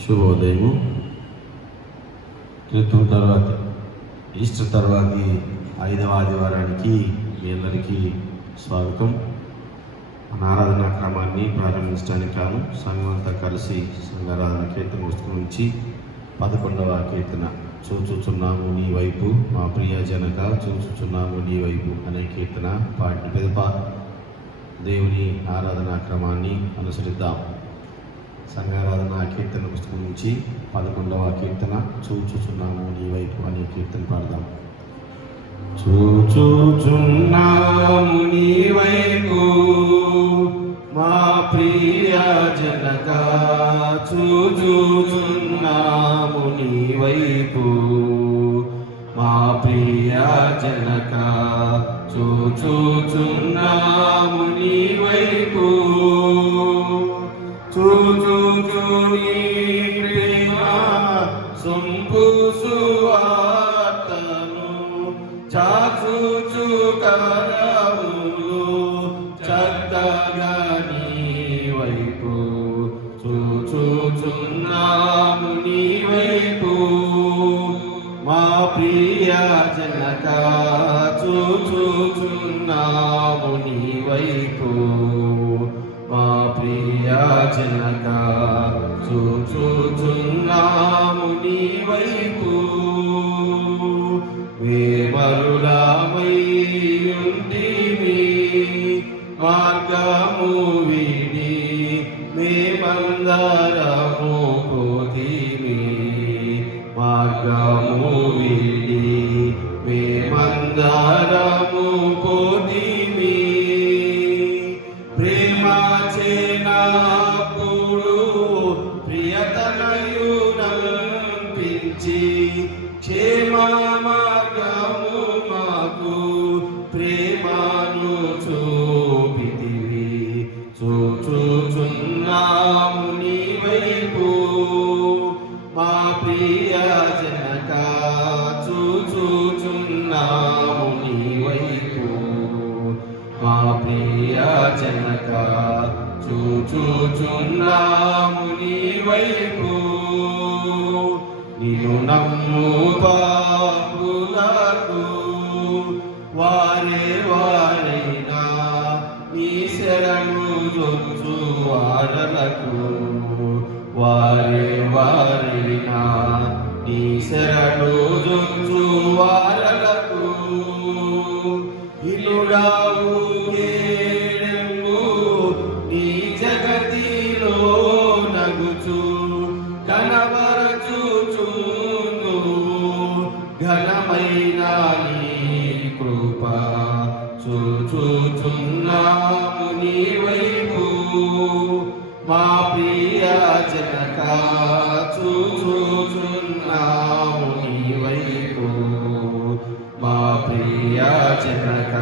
శుభోదయము. క్రితం తర్వాత ఈస్టర్ తర్వాతి 5వ ఆదివారానికి మీ అందరికీ స్వాగతం. మన ఆరాధనా క్రమాన్ని ప్రారంభించడానికి కాను సంఘం అంతా కలిసి సంఘారాధన కీర్తన పుస్తకం నుంచి 11వ కీర్తన చూచుచున్నాము నీ వైపు మా ప్రియ జనక చూచుచున్నాము నీ వైపు అనే కీర్తన పాడిన పిదప దేవుని ఆరాధనా క్రమాన్ని అనుసరిద్దాం. సంఘారాధన కీర్తన పుస్తకం నుంచి 11వ కీర్తన చూచుచున్నాము నీ వైపు అనే కీర్తన పాడదాం. చూచుచున్నాము నీ వైపు మా ప్రియ జనక చూచుచున్నాము నీ వైపు మా ప్రియ జనక చూచుచున్నాము నీ వైపు చూచుచు నీ ప్రేమ సొంపు సువార్తను చాచుచు కరములు చక్కగా నీ వైపు చూచుచున్నాము నీ వైపు మా ప్రియ జనక చూచుచున్నాము నీ వైపు మా ప్రియ జనక చూచుచున్నాము నీ వైపు వేమరులమై ఉంటిమి మార్గము వీడి మేమందరము పోతిమి మార్గము వీడి మేమందరము పోతిమి ప్రేమ చేనప్పుడు ప్రియతనయు నంపించి క్షేమ మార్గము మాకు ప్రేమను చూపితివి చూచుచున్నాము నీ వైపు మా ప్రియ జనక చూచుచున్నాము నీ వైపు మా ప్రియ జనక చూచుచున్నాము నీ వైపు నిన్ను నమ్ము పాపులకు వారైనా నీ శరణు జొచ్చు వారలకు వారైనా నీ శరణు జొచ్చు వారలకు ఇలుడావు కేడెంబు నీ జగతిలో నగుచు కనబరచుచును ఘనమైన నీ కృప చూచుచున్నాము నీ వైపు మా ప్రియ జనక చూచుచున్నాము నీ వైపు మా ప్రియ జనక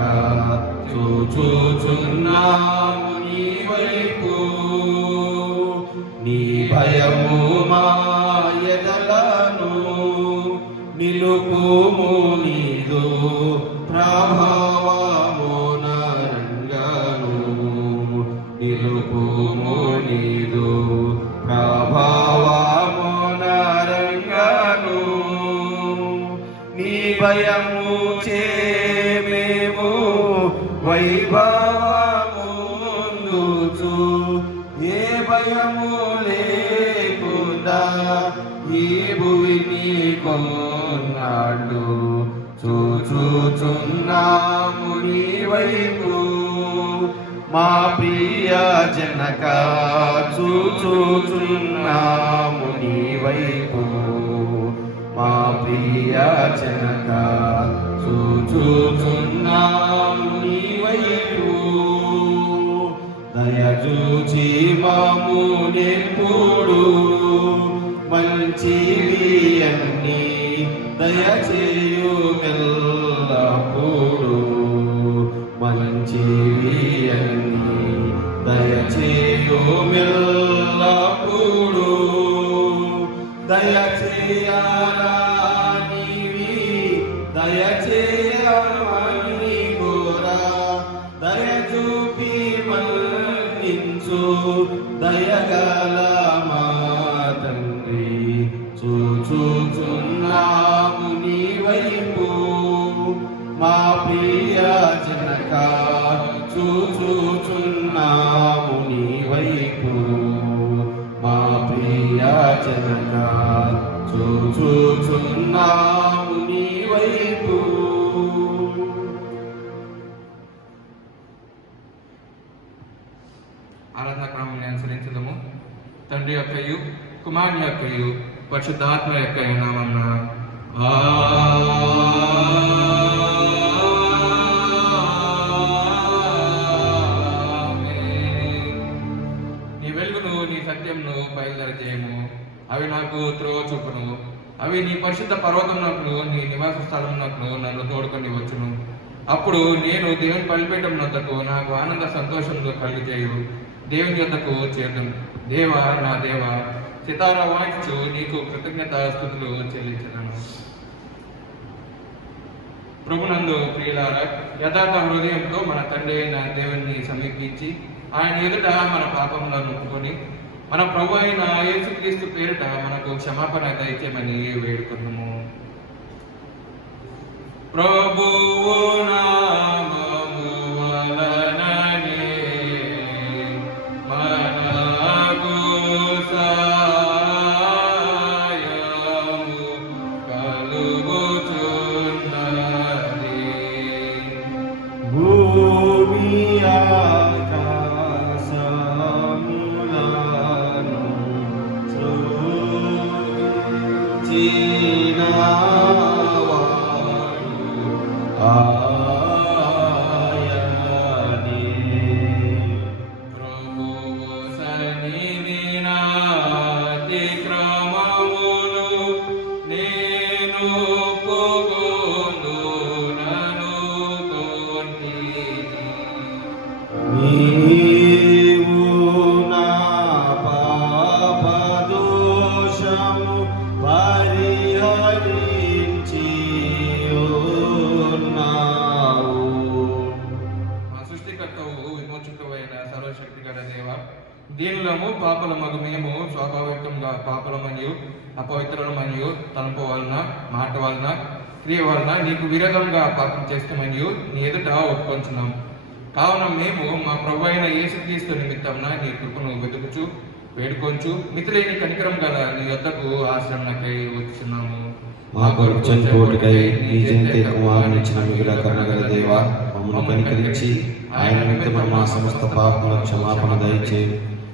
చూచుచున్నాము నీ వైపు నీ భయము మా ఎదలను నిలుపుము నీదు ప్రభావము నరంగను నిలుపుము నీదు ప్రభావము నరంగను నీ భయము చే మేము వైభవముందుచు ఏ భయము లేకుండా ఈ భూమిని కొన్నాళ్ళు చూచుచున్నాము నీ వైపు మా ప్రియ జనక చూచుచున్నాము నీ వైపు మా ప్రియ జనక చూచుచున్నాము నీ వైపు దయచూచి మామునెప్పుడు మంచివి అన్నీ దయచేయు ఎల్లప్పుడు మంచివి అన్నీ దయచేయు ఎల్లప్పుడు దయచేయాలనివి దయచేయమని కోరా దయచూపి మన్నించు దయగల మా తండ్రి చూచుచున్నాము నీ వైపు మా ప్రియ జనక చూచుచున్నాము నీ వైపు మా ప్రియ జనక చూచుచున్నాము నీ వైపు. ఆరాధనా క్రమాన్ని అనుసరించదము. తండ్రి యొక్కయు కుమారుని యొక్కయు పరిశుద్ధాత్మ యొక్క నామమున నీ వెలుగును నీ సత్యంను బయలుదేరజేయము. అవి నాకు త్రోవ చూపును. అవి నీ పరిశుద్ధ పర్వతమునకు నీ నివాస స్థలమునకు నన్ను తోడుకొని వచ్చును. అప్పుడు నేను దేవుని బలిపీఠం వద్దకు నాకు ఆనంద సంతోషంలో కలిగజేయు దేవుని యొద్దకు చేరును. దేవా నా దేవా, సితారా వాయించు నీకు కృతజ్ఞత స్తుతులు చెల్లించను. ప్రభునందు ప్రియులారా, యథార్థ హృదయంతో మన తండ్రి అయిన దేవుని సమీపించి ఆయన ఎదుట మన పాపములను ఒప్పుకొని మన ప్రభు అయిన యేసుక్రీస్తు పేరిట మనకు క్షమాపణ దయచేయమని వేడుకున్నాము. ప్రభువు నామము వలననే మనకు సహాయము కలుగుచున్నది. భూమి ఆకాశములను సృజించినవాడు ఆయనే. ప్రభువు సన్నిధి నాతిక్రమములు నేను పోగొట్టుకొనునను తోటిని. నీవు నా పాపదోషము పరిహరించి ఉన్నావు. మా సృష్టికర్తవు విమోచకుడైన సర్వశక్తి గల దేవ, దీనిలోము పాపలమగు మేము స్వాభావికంగా పాపలమనియు అపవిత్రులమనియు తలంపు వలన మాట వలన క్రియ వలన నీకు విరోధంగా పాపం చేస్తామనియు నీ ఎదుట ఒప్పుకొంచున్నాం. కావున మేము మా ప్రభు అయిన యేసుక్రీస్తు నిమిత్తమున నీ కృపను వెతుకుచు వేడుకొంచు మితిలేని కనికరం గల నీ వద్దకు ఆశ్రమణకై వచ్చున్నాము. మా కొరకు చనిపోటుకై నీ జనిత కుమారుని ఇచ్చిన మిగుల కరుణగల దేవా, మమ్మల్ని కనికరించి ఆయన నిమిత్తము మా సమస్త పాపముల క్షమాపణ దయచేయి.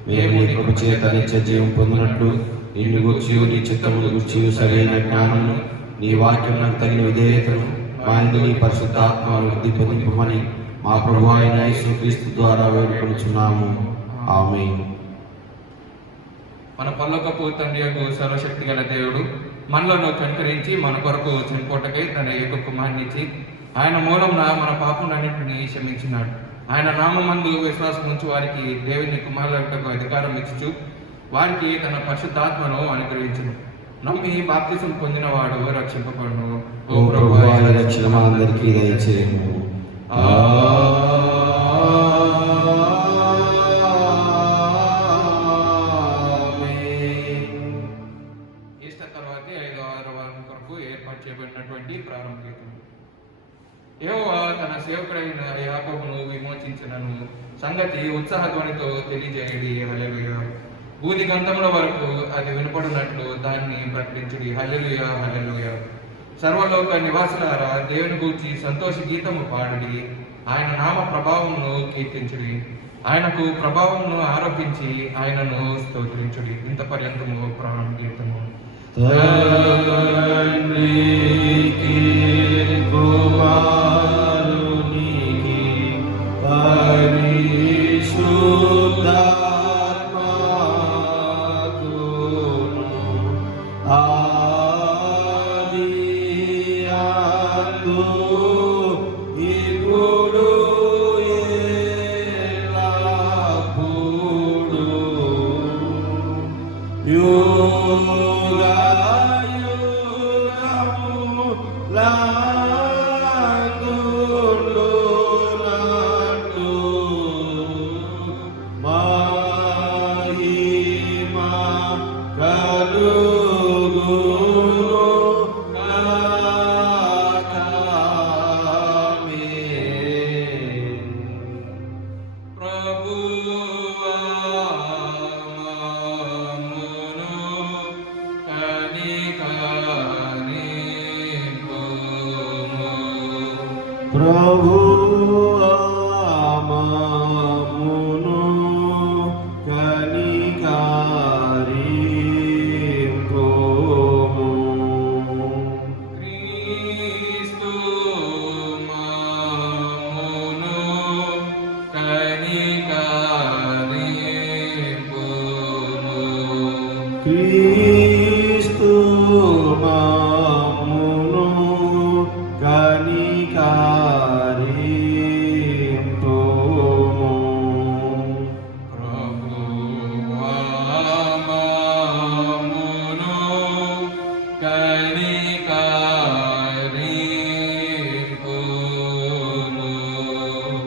మేము నీ కృప చేత నిత్య జీవం పొందినట్లు నిన్ను గూర్చియు నీ చిత్తమును గూర్చియు సరైన జ్ఞానమును నీ వాక్యం నాకు తగిన విధేయతను మా యందు నీ పరిశుద్ధాత్మ వృద్ధి పొందింపమని మా ప్రభు అయిన యేసుక్రీస్తు ద్వారా వేడుకొనుచున్నాము. ఆమేన్. మన పరలోకపు తండ్రి యొక్క సర్వశక్తి గల దేవుడు మనలను కనికరించి మన కొరకు చనిపోటకై తన యొక్క కుమారుని ఇచ్చి ఆయన మూలమున మన పాపములన్నింటినీ క్షమించినాడు. ఆయన నామమందు విశ్వాసం ఉంచి వారికి దేవుని కుమారులకు అధికారం ఇచ్చుచు వారికి తన పరిశుద్ధాత్మను అనుగ్రహించును. నమ్మి బాప్తిసం పొందినవాడు రక్షింపబడును. ఓ ప్రభువా, ఈ రక్షణ మనందరికీ దయచేయము. ఈస్టర్ తర్వాత 5వ వారం కొరకు ఏర్పాటు చేయబడినటువంటి ప్రారంభ గీతం. యెహోవా తన సేవకుడైన యాకోబును విమోచించినను సంగతి ఉత్సాహధ్వనితో తెలియజేయడి. హల్లెలూయా. బూది గంధముల వరకు అది వినపడినట్లు దాన్ని ప్రకటించుడి. హల్లెలూయా, హల్లెలూయా. సర్వలోక నివాసులారా, దేవుని గూర్చి సంతోష గీతము పాడుడి. ఆయన నామ ప్రభావమును కీర్తించుడి. ఆయనకు ప్రభావమును ఆరోపించి ఆయనను స్తోత్రించుడి. ఇంత పర్యంతము ప్రారంభ గీతము. తండ్రికి కుమారునికి పరిశుద్ధాత్మకును ఆదియందు ఇప్పుడు ఎల్లప్పుడూ కలుగును. ప్రభువా మమ్మును కనికరింపుము. క్రీస్తు మమ్మును కనికరింపుము. క్రీస్తు మమ్మును కనికరింపుము. ప్రభువా మమ్మును కనికరింపుము.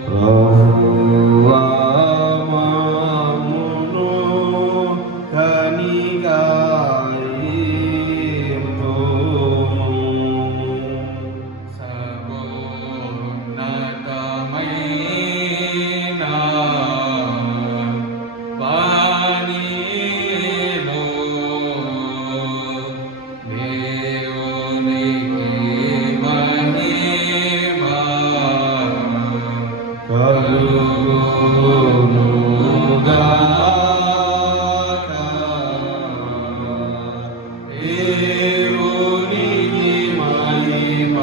ప్రభువా మమ్మును కనికరింపుము. సర్వోన్నతమైన వాణిలో దేవునికి మహిమ కలుగునుగాక. దేవునికి మహిమ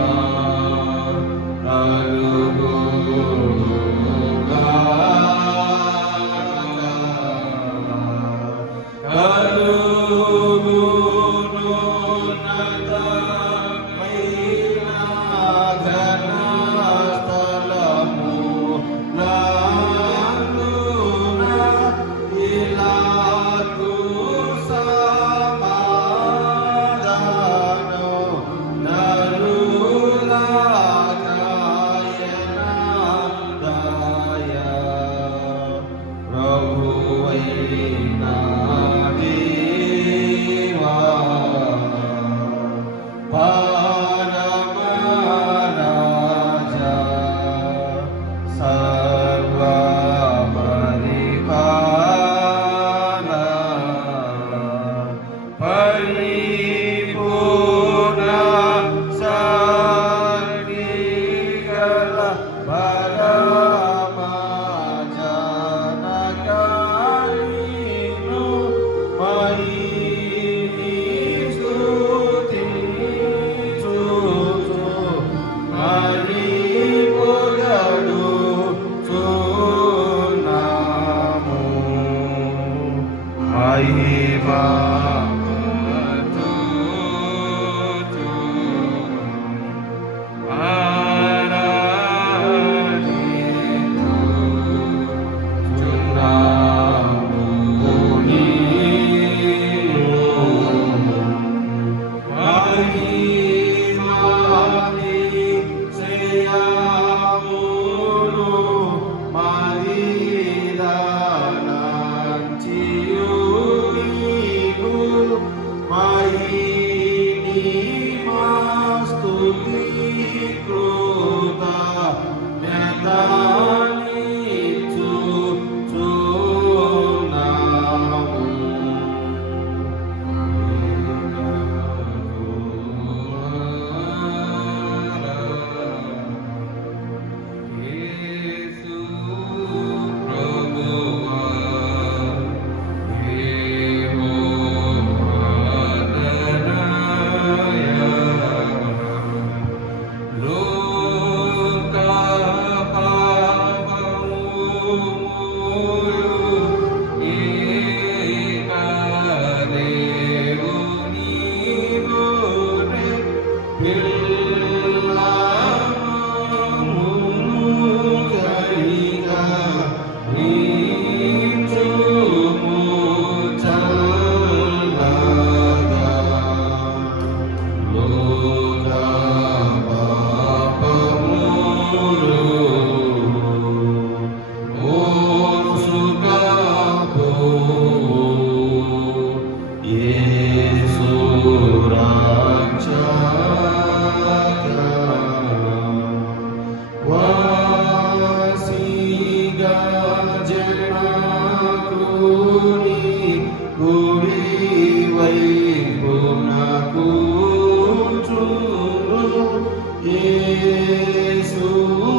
యేసు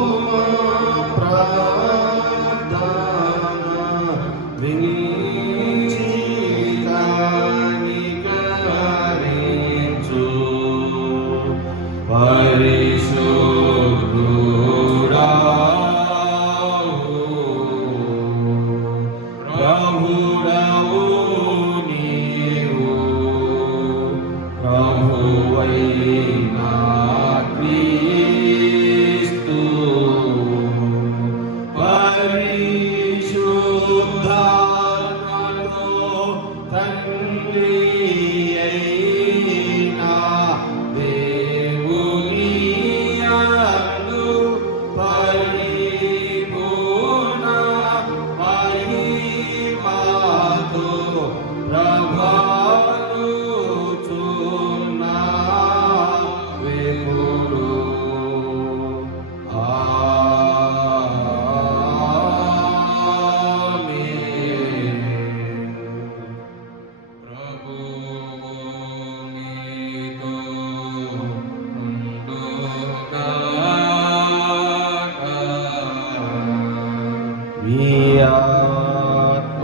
నీతో ఉండుగాక. మీ ఆత్మతో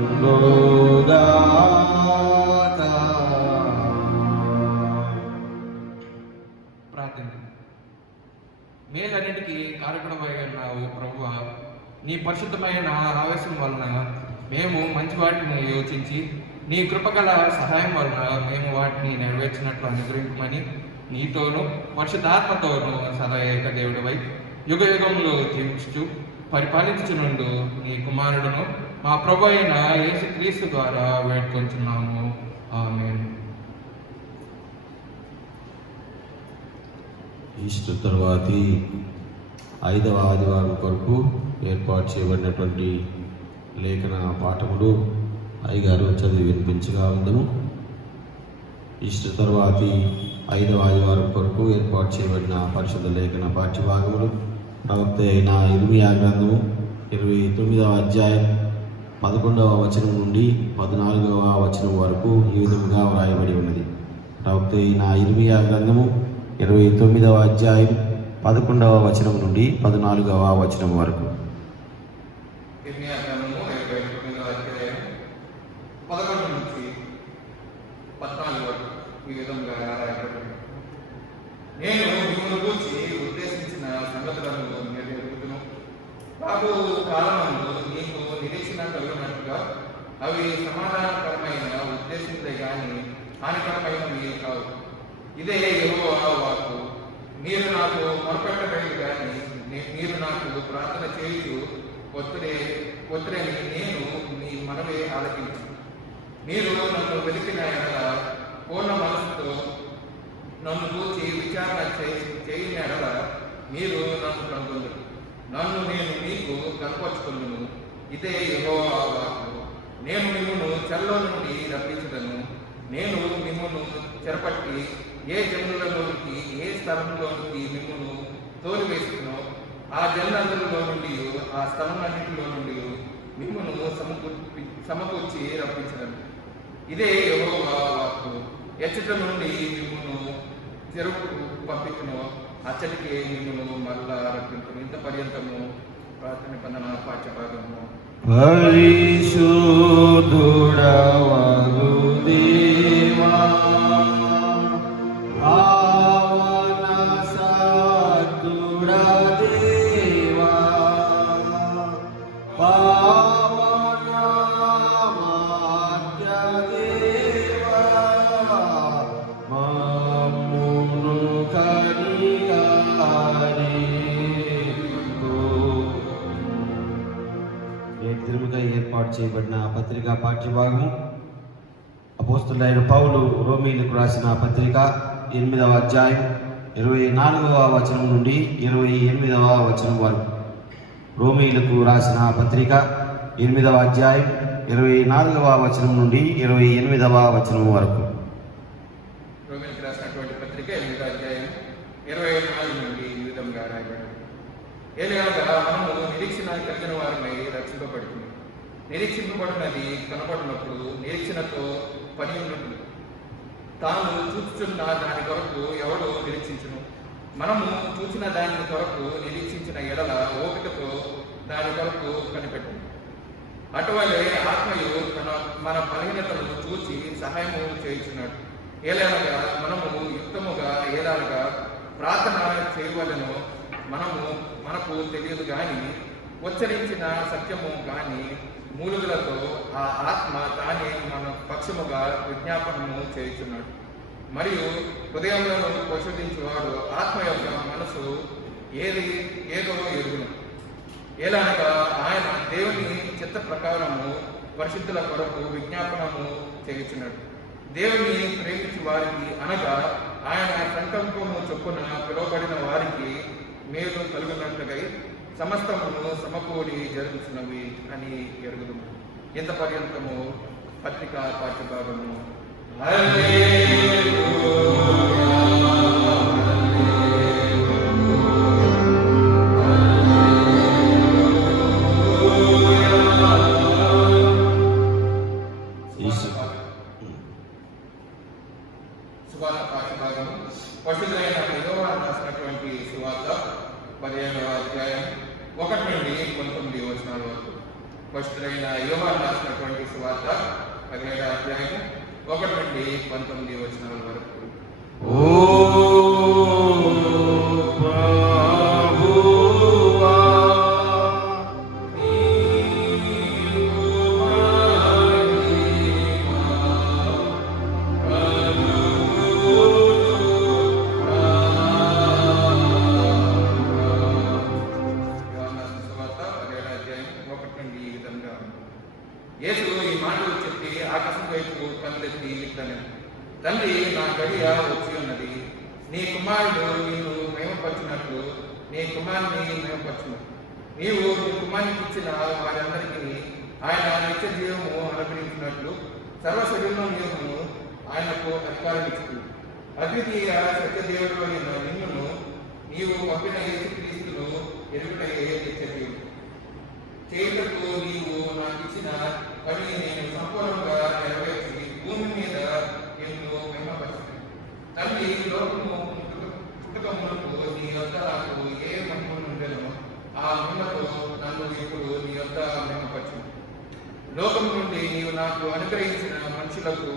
ఉండుగాక. ప్రార్థించండి. మేలన్నిటికీ కారకుడమై ఉన్న ఓ ప్రభువా, నీ పరిశుద్ధమైన ఆవేశం వలన మేము మంచి వాటిని యోచించి నీ కృపగల సహాయం వలన మేము వాటిని నెరవేర్చినట్లు అనుగ్రహించమని నీతోనూ పరిశుద్ధాత్మతోనూ సదా ఏక దేవుడివై యుగ యుగంలో జీవించుచు పరిపాలించుచునుండు నీ కుమారుడును మా ప్రభు అయిన యేసుక్రీస్తు ద్వారా వేడుకొంచున్నాము. ఆమేన్. ఈస్టర్ తర్వాతి 5వ ఆదివారం కొరకు ఏర్పాటు చేయబడినటువంటి లేఖన పాఠములు అయ్యగారు చదివి వినిపించగా ఉందము. ఈస్టర్ తర్వాతి 5వ ఆదివారం కొరకు ఏర్పాటు చేయబడిన పరిశుద్ధ లేఖన పాఠ్యభాగములు ప్రవక్త అయిన ఇర్మియా గ్రంథము 29వ అధ్యాయం 11వ వచనం నుండి 14వ వచనం వరకు ఈ విధముగా వ్రాయబడి ఉన్నది. ప్రవక్త అయిన ఇర్మియా గ్రంథము 29వ అధ్యాయం 11వ వచనం నుండి 14వ వచనం వరకు. ఇర్మియా గ్రంథము 29వ అధ్యాయం 11 నుంచి 14 వరకు ఈ విధంగా రాయబడింది. నేను మిమ్మల్ని గూర్చి ఉద్దేశించిన సంగతులను నేను ఎరుగుదును. రాబో కాలమందు నీకు నిరీక్షణ కలుగునట్టుగా అవి సమాధానకరమైన ఉద్దేశించే గాని హానికరమైనవి కావు. ఇదే యెహోవా వాక్కు. మీరు నాకు మొరపెట్టలేదు కానీ మీరు నాకు ప్రార్థన చేయుచు ఒత్తిడిని నేను మీ మనవి ఆలకించు. మీరు నన్ను వెలికిన ఎడల పూర్ణ మనసుతో నన్ను చూచి విచారణ చేయని ఎడల మీరు నన్ను కనుగొందురు. నన్ను నేను మీకు కనపరుచుకుందును. ఇదే యెహోవా వాక్కు. నేను మిమ్మును చెరలో నుండి రప్పించుదను. నేను మిమ్మును చెరపట్టి ఏ జనులలోనికి ఏ స్థలంలోనికి మిమ్మును తోలివేస్తున్నో ఆ జనులందరిలో నుండి ఆ స్థలములన్నింటిలో నుండి మిమ్మును సమకూర్చి రప్పించదను. ఇదే యెహోవా వాక్కు. ఎచ్చట నుండి మిమ్మును చెరుకు పంపించును అచ్చటికి మిమ్మును మరలా రప్పించును. ఇంత పర్యంతము ప్రార్థన నిబంధన పాఠ్యభాగము. పరిశుద్ధుడవగు దేవా, పావన సద్గుణ దేవా, పావన మాధ్య దేవా, మమ్మును కనికరించు. నేటిదినముగా ఏర్పాటు చేయబడిన పత్రికా పాఠ్యభాగము అపోస్తలుడైన పౌలు రోమీయులకు రాసిన పత్రిక 8వ అధ్యాయం 24వ వచనం నుండి 28వ వచనం వరకు. రోమీయులకు రాసిన పత్రిక 8వ అధ్యాయం 24వ వచనం నుండి 28వ వచనం వరకు. రోమీయులకు రాసినటువంటి పత్రిక 8వ అధ్యాయం 24 నుండి ఈ విధంగా రాయబడింది. ఏలయనగా మనము నిరీక్షణ కలిగిన వారిని రక్షింపబడుతుంది. నిరీక్షింపబడినది కనబడినప్పుడు నిరీక్షణతో పని ఉన్నది. తాను చూచుచున్న దాని కొరకు ఎవడు నిరీక్షించును? మనము చూసిన దాని కొరకు నిరీక్షించిన ఎడల ఓపికతో దాని కొరకు కనిపెట్టు. అటువలే ఆత్మయు మన బలహీనతలను చూచి సహాయము చేయుచున్నాడు. ఏలనగా మనము యుక్తముగా ఏలాగా ప్రార్థన చేయవలెనో మనకు తెలియదు కానీ ఉచ్చరించిన సత్యము కానీ మూలుగులతో ఆ ఆత్మ తానే మన పక్షముగా విజ్ఞాపనము చేయుచున్నాడు. మరియు హృదయంలో పరిశోధించువాడు ఆత్మ యొక్క మనసు ఏదో ఎరుగును. ఎలానగా ఆయన దేవుని చిత్త ప్రకారము పరిశుద్ధుల కొరకు విజ్ఞాపనము చేయుచున్నాడు. దేవుని ప్రేమించి వారికి అనగా ఆయన సంకల్పము చొప్పున పిలువబడిన వారికి మేలు కలుగునట్లుగా సమస్తమును సమకూడి జరుగుతున్నవి అని ఎరుగుదు. ఇంత పర్యంతము పత్రికా పాఠ్యభాగము. పరిశుద్ధులైన యోహాను రాసినటువంటి సువార్త 17వ అధ్యాయం 1 నుండి 19 వచనాల వరకు. పరిశుద్ధులైన యోహాను రాసినటువంటి సువార్త 17వ అధ్యాయం 1 నుండి 19 వచనాల వరకు. యేసు ఈ మాటలు చెప్పి ఆకాశం వైపు కళ్ళెత్తి ఇట్లనే, తండ్రి, నా గడియ వచ్చి ఉన్నది. నీ కుమారుడు నీవు మహిమపరిచినట్లు నీ కుమారుని మహిమపరచును. నీవు నీ కుమారునికి ఇచ్చిన వారందరికీ ఆయన నిత్య జీవము అనుగ్రహించినట్లు సర్వశరీరంలో నీవును ఆయనకు అధికారం ఇచ్చు. అద్వితీయ సత్యదేవుడు అయిన నిన్నును నీవు పంపిన యేసుక్రీస్తును ఎరుగుటయే నిత్య జీవుడు. చేయుటకు నీవు నాకు ఇచ్చిన పనిని నేను సంపూర్ణంగా నెరవేర్చి భూమి మీద నిన్ను మహిమపరచును. తండ్రి, లోకము పుట్టుకమునకు నీ యొద్ద నాకు ఏ మహిమ ఉండెనో ఆ మహిమతో నన్ను ఇప్పుడు నీ యొద్ద మహిమపరచును. లోకం నుండి నీవు నాకు అనుగ్రహించిన మనుషులకు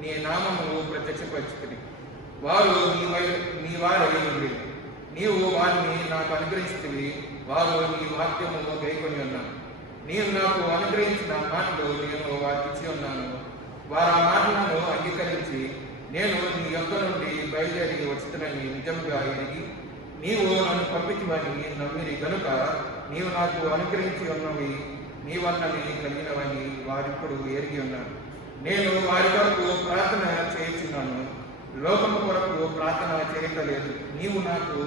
నీ నామమును ప్రత్యక్షపరచుకుని వారు నీ వారై ఉండి నీవు వారిని నాకు అనుగ్రహించితివి. వారు నీ వాక్యము గైకొని ఉన్నాను. నీవు నాకు అనుగ్రహించిన మాటలు నేను వారికి ఇచ్చి ఉన్నాను. వారు ఆ మాటలను అంగీకరించి నేను నీ యొద్ద నుండి బయలుదేరి వచ్చునని నిజంగా ఎరిగి నీవు నన్ను పంపించమని నమ్మిరి గనుక నీవు నాకు అనుగ్రహించి ఉన్నవి నీ వలనని కలిగినవని వారిప్పుడు ఎరిగి ఉన్నాను. నేను వారి కొరకు ప్రార్థన చేయించున్నాను, లోకము కొరకు ప్రార్థన చేయటలేదు. నీవు నాకు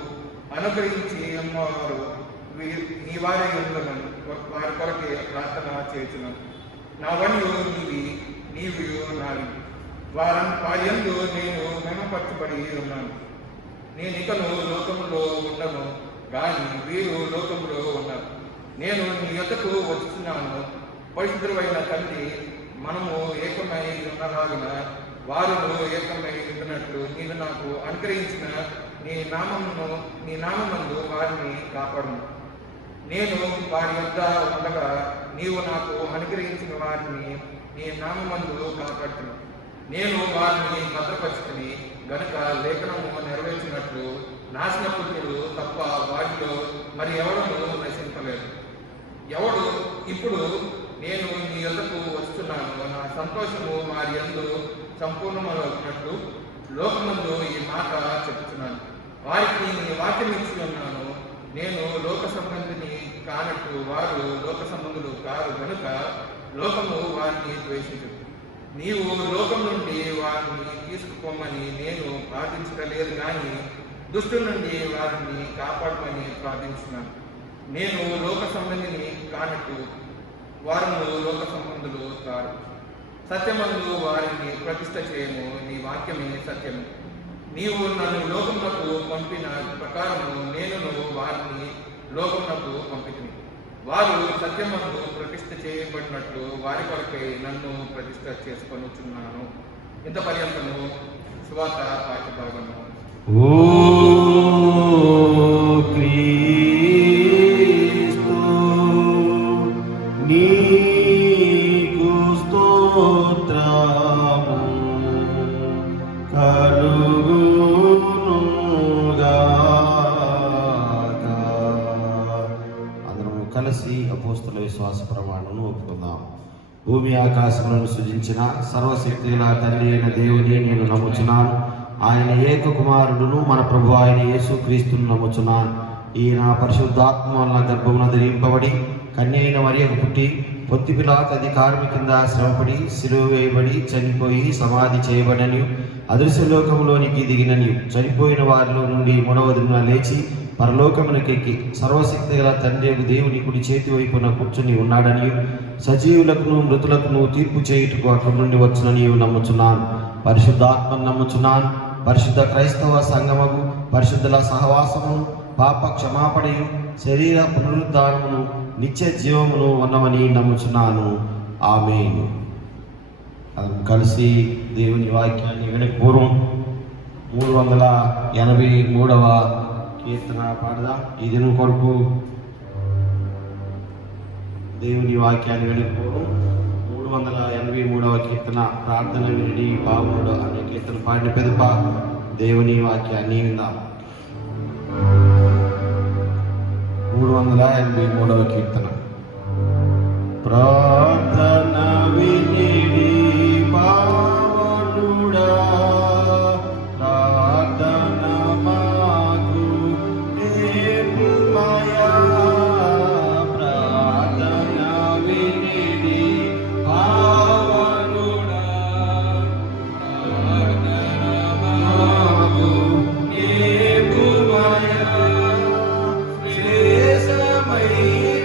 అనుగ్రహించి ఉన్నవారు నీ వారే ఉన్నాను, వారి కొరకు ప్రార్థన చేయించున్నాను. నా వన్యు నీవి నావి. వారి యందు నేను మహిమపరచబడి ఉన్నాను. నేను ఇకను లోకములో ఉండను, కానీ వీరు లోకములో ఉన్నారు. నేను నీ యొద్దకు వస్తున్నాను. పరిశుద్ధుడైన తండ్రి, మనము ఏకమై ఉన్నలాగున వారును ఏకమై ఉండినట్లు నీవు నాకు అనుగ్రహించిన నీ నామమందు వారిని కాపాడును. నేను వారి యొద్ద ఉండగా నీవు నాకు అనుగ్రహించిన వారిని నీ నామమందు కాపాడుతును. నేను వారిని భద్రపరుచుకుని గనుక లేఖనము నెరవేర్చినట్లు నాశనపుత్రుడు తప్ప వారిలో మరి ఎవడను నశింపలేదు. ఎవడు ఇప్పుడు నేను నీ యొద్దకు వస్తున్నాను, నా సంతోషము వారి యందు సంపూర్ణమవుతున్నట్లు లోకమందు ఈ మాట చెప్తున్నాను. వారికి నీ వాక్యం ఇచ్చి ఉన్నాను. నేను లోక సంబంధిని కానట్టు వారు లోక సంబంధులు కాదు కనుక లోకము వారిని ద్వేషించదు. నీవు లోకం నుండి వారిని తీసుకుపోమని నేను ప్రార్థించలేదు, కానీ దుష్టుల నుండి వారిని కాపాడమని ప్రార్థించున్నాను. నేను లోక సంబంధిని కానట్టు వారును లోక సంబంధులు కారు. సత్యమందు వారిని ప్రతిష్ఠ చేయము, నీ వాక్యమే సత్యము. నీవు నన్ను లోకమునకు పంపిన ప్రకారము నేను వారిని లోకమునకు పంపితిని. వారు సత్యమందు ప్రతిష్ఠ చేయబడినట్లు వారి కొరకై నన్ను ప్రతిష్ఠ చేసుకొనుచున్నాను. ఇంత పర్యంతము సువార్త పాఠ్య భాగము. క్రీస్తు నీకు స్తోత్రము కలుగునుగాక. అందరము కలిసి అపోస్తల విశ్వాస ప్రమాణమును ఒప్పుకుందాం. భూమి ఆకాశములను సృజించిన సర్వశక్తిగల తండ్రి అయిన దేవుని నేను నమ్ముచున్నాను. ఆయన ఏక కుమారుడును మన ప్రభు ఆయన యేసుక్రీస్తును నమ్ముచున్నాను. ఈయన పరిశుద్ధాత్మ వలన గర్భమున ధరింపబడి కన్య అయిన మరియకు పుట్టి పొత్తి పిలాతు అధికారము కింద శ్రమపడి సిలువ వేయబడి చనిపోయి సమాధి చేయబడని అదృశ్యలోకములోనికి దిగినని చనిపోయిన వారిలో నుండి మూడవ దినాన లేచి పరలోకమునకెక్కి సర్వశక్తి గల తండ్రి దేవుని కుడి చేతి వైపున కూర్చుని ఉన్నాడని సజీవులకును మృతులకును తీర్పు చేయుటకు అక్కడి నుండి వచ్చునని నమ్ముచున్నాను. పరిశుద్ధాత్మను నమ్ముచున్నాను. పరిశుద్ధ క్రైస్తవ సంగమము, పరిశుద్ధుల సహవాసము, పాప క్షమాపణయు, శరీర పునరుద్ధానమును, నిత్య జీవమును ఉన్నవని నమ్ముచున్నాను. ఆమేన్. కలిసి దేవుని వాక్యాన్ని వినక పూర్వం 383వ కీర్తన పాడదాం. ఈ దినం కొరకు దేవుని వాక్యాన్ని వినకపోవడం. 383వ కీర్తన ప్రార్థన విని పావునుడు అనే కీర్తన పాడిన పెదప దేవుని వాక్యాన్ని విందాం. 383వ కీర్తన. ప్రార్థన వినిడి పావనుడా, ప్రార్థన మాకు నేర్పుమయా. ప్రార్థన వినిడి పావనుడా, ప్రార్థన మాకు నేర్పుమయా. శ్రేష్టమైన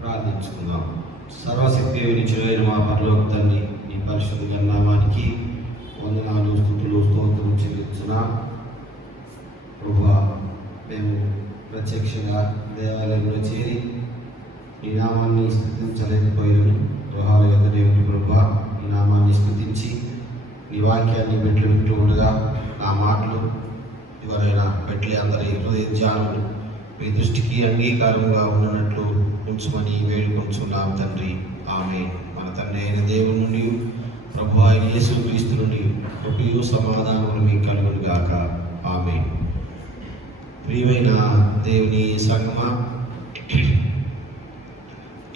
ప్రార్థించుకుందాం. సర్వశక్తి నిత్యుడైన మా పరలోక తండ్రి, నీ పరిశుద్ధ నామానికి వందనాలు, స్తుతులు, స్తోత్రం చెల్లించున్నా. ప్రభువా, మేము ప్రత్యక్షంగా దేవాలయంలో చేరి ఈ నామాన్ని స్తుతించలేకపోయాను. గృహాల యొక్క దేవుని ప్రభువా, ఈ నామాన్ని స్తుతించి నీ వాక్యాన్ని మెట్లు వింటూ ఉండగా నా మాటలు ఎవరైనా మెట్లే అందరి హృదయ ధ్యానులు మీ దృష్టికి అంగీకారంగా ఉన్నట్లు ఉంచమని వేడుకొంచున్నాం తండ్రి. ఆమేన్. మన తండ్రి అయిన దేవుని నుండి ప్రభు అయిన యేసుక్రీస్తు నుండి కృపయు సమాధానములు మీకు కలుగును గాక. ఆమేన్. ప్రియమైన దేవుని సంగమా,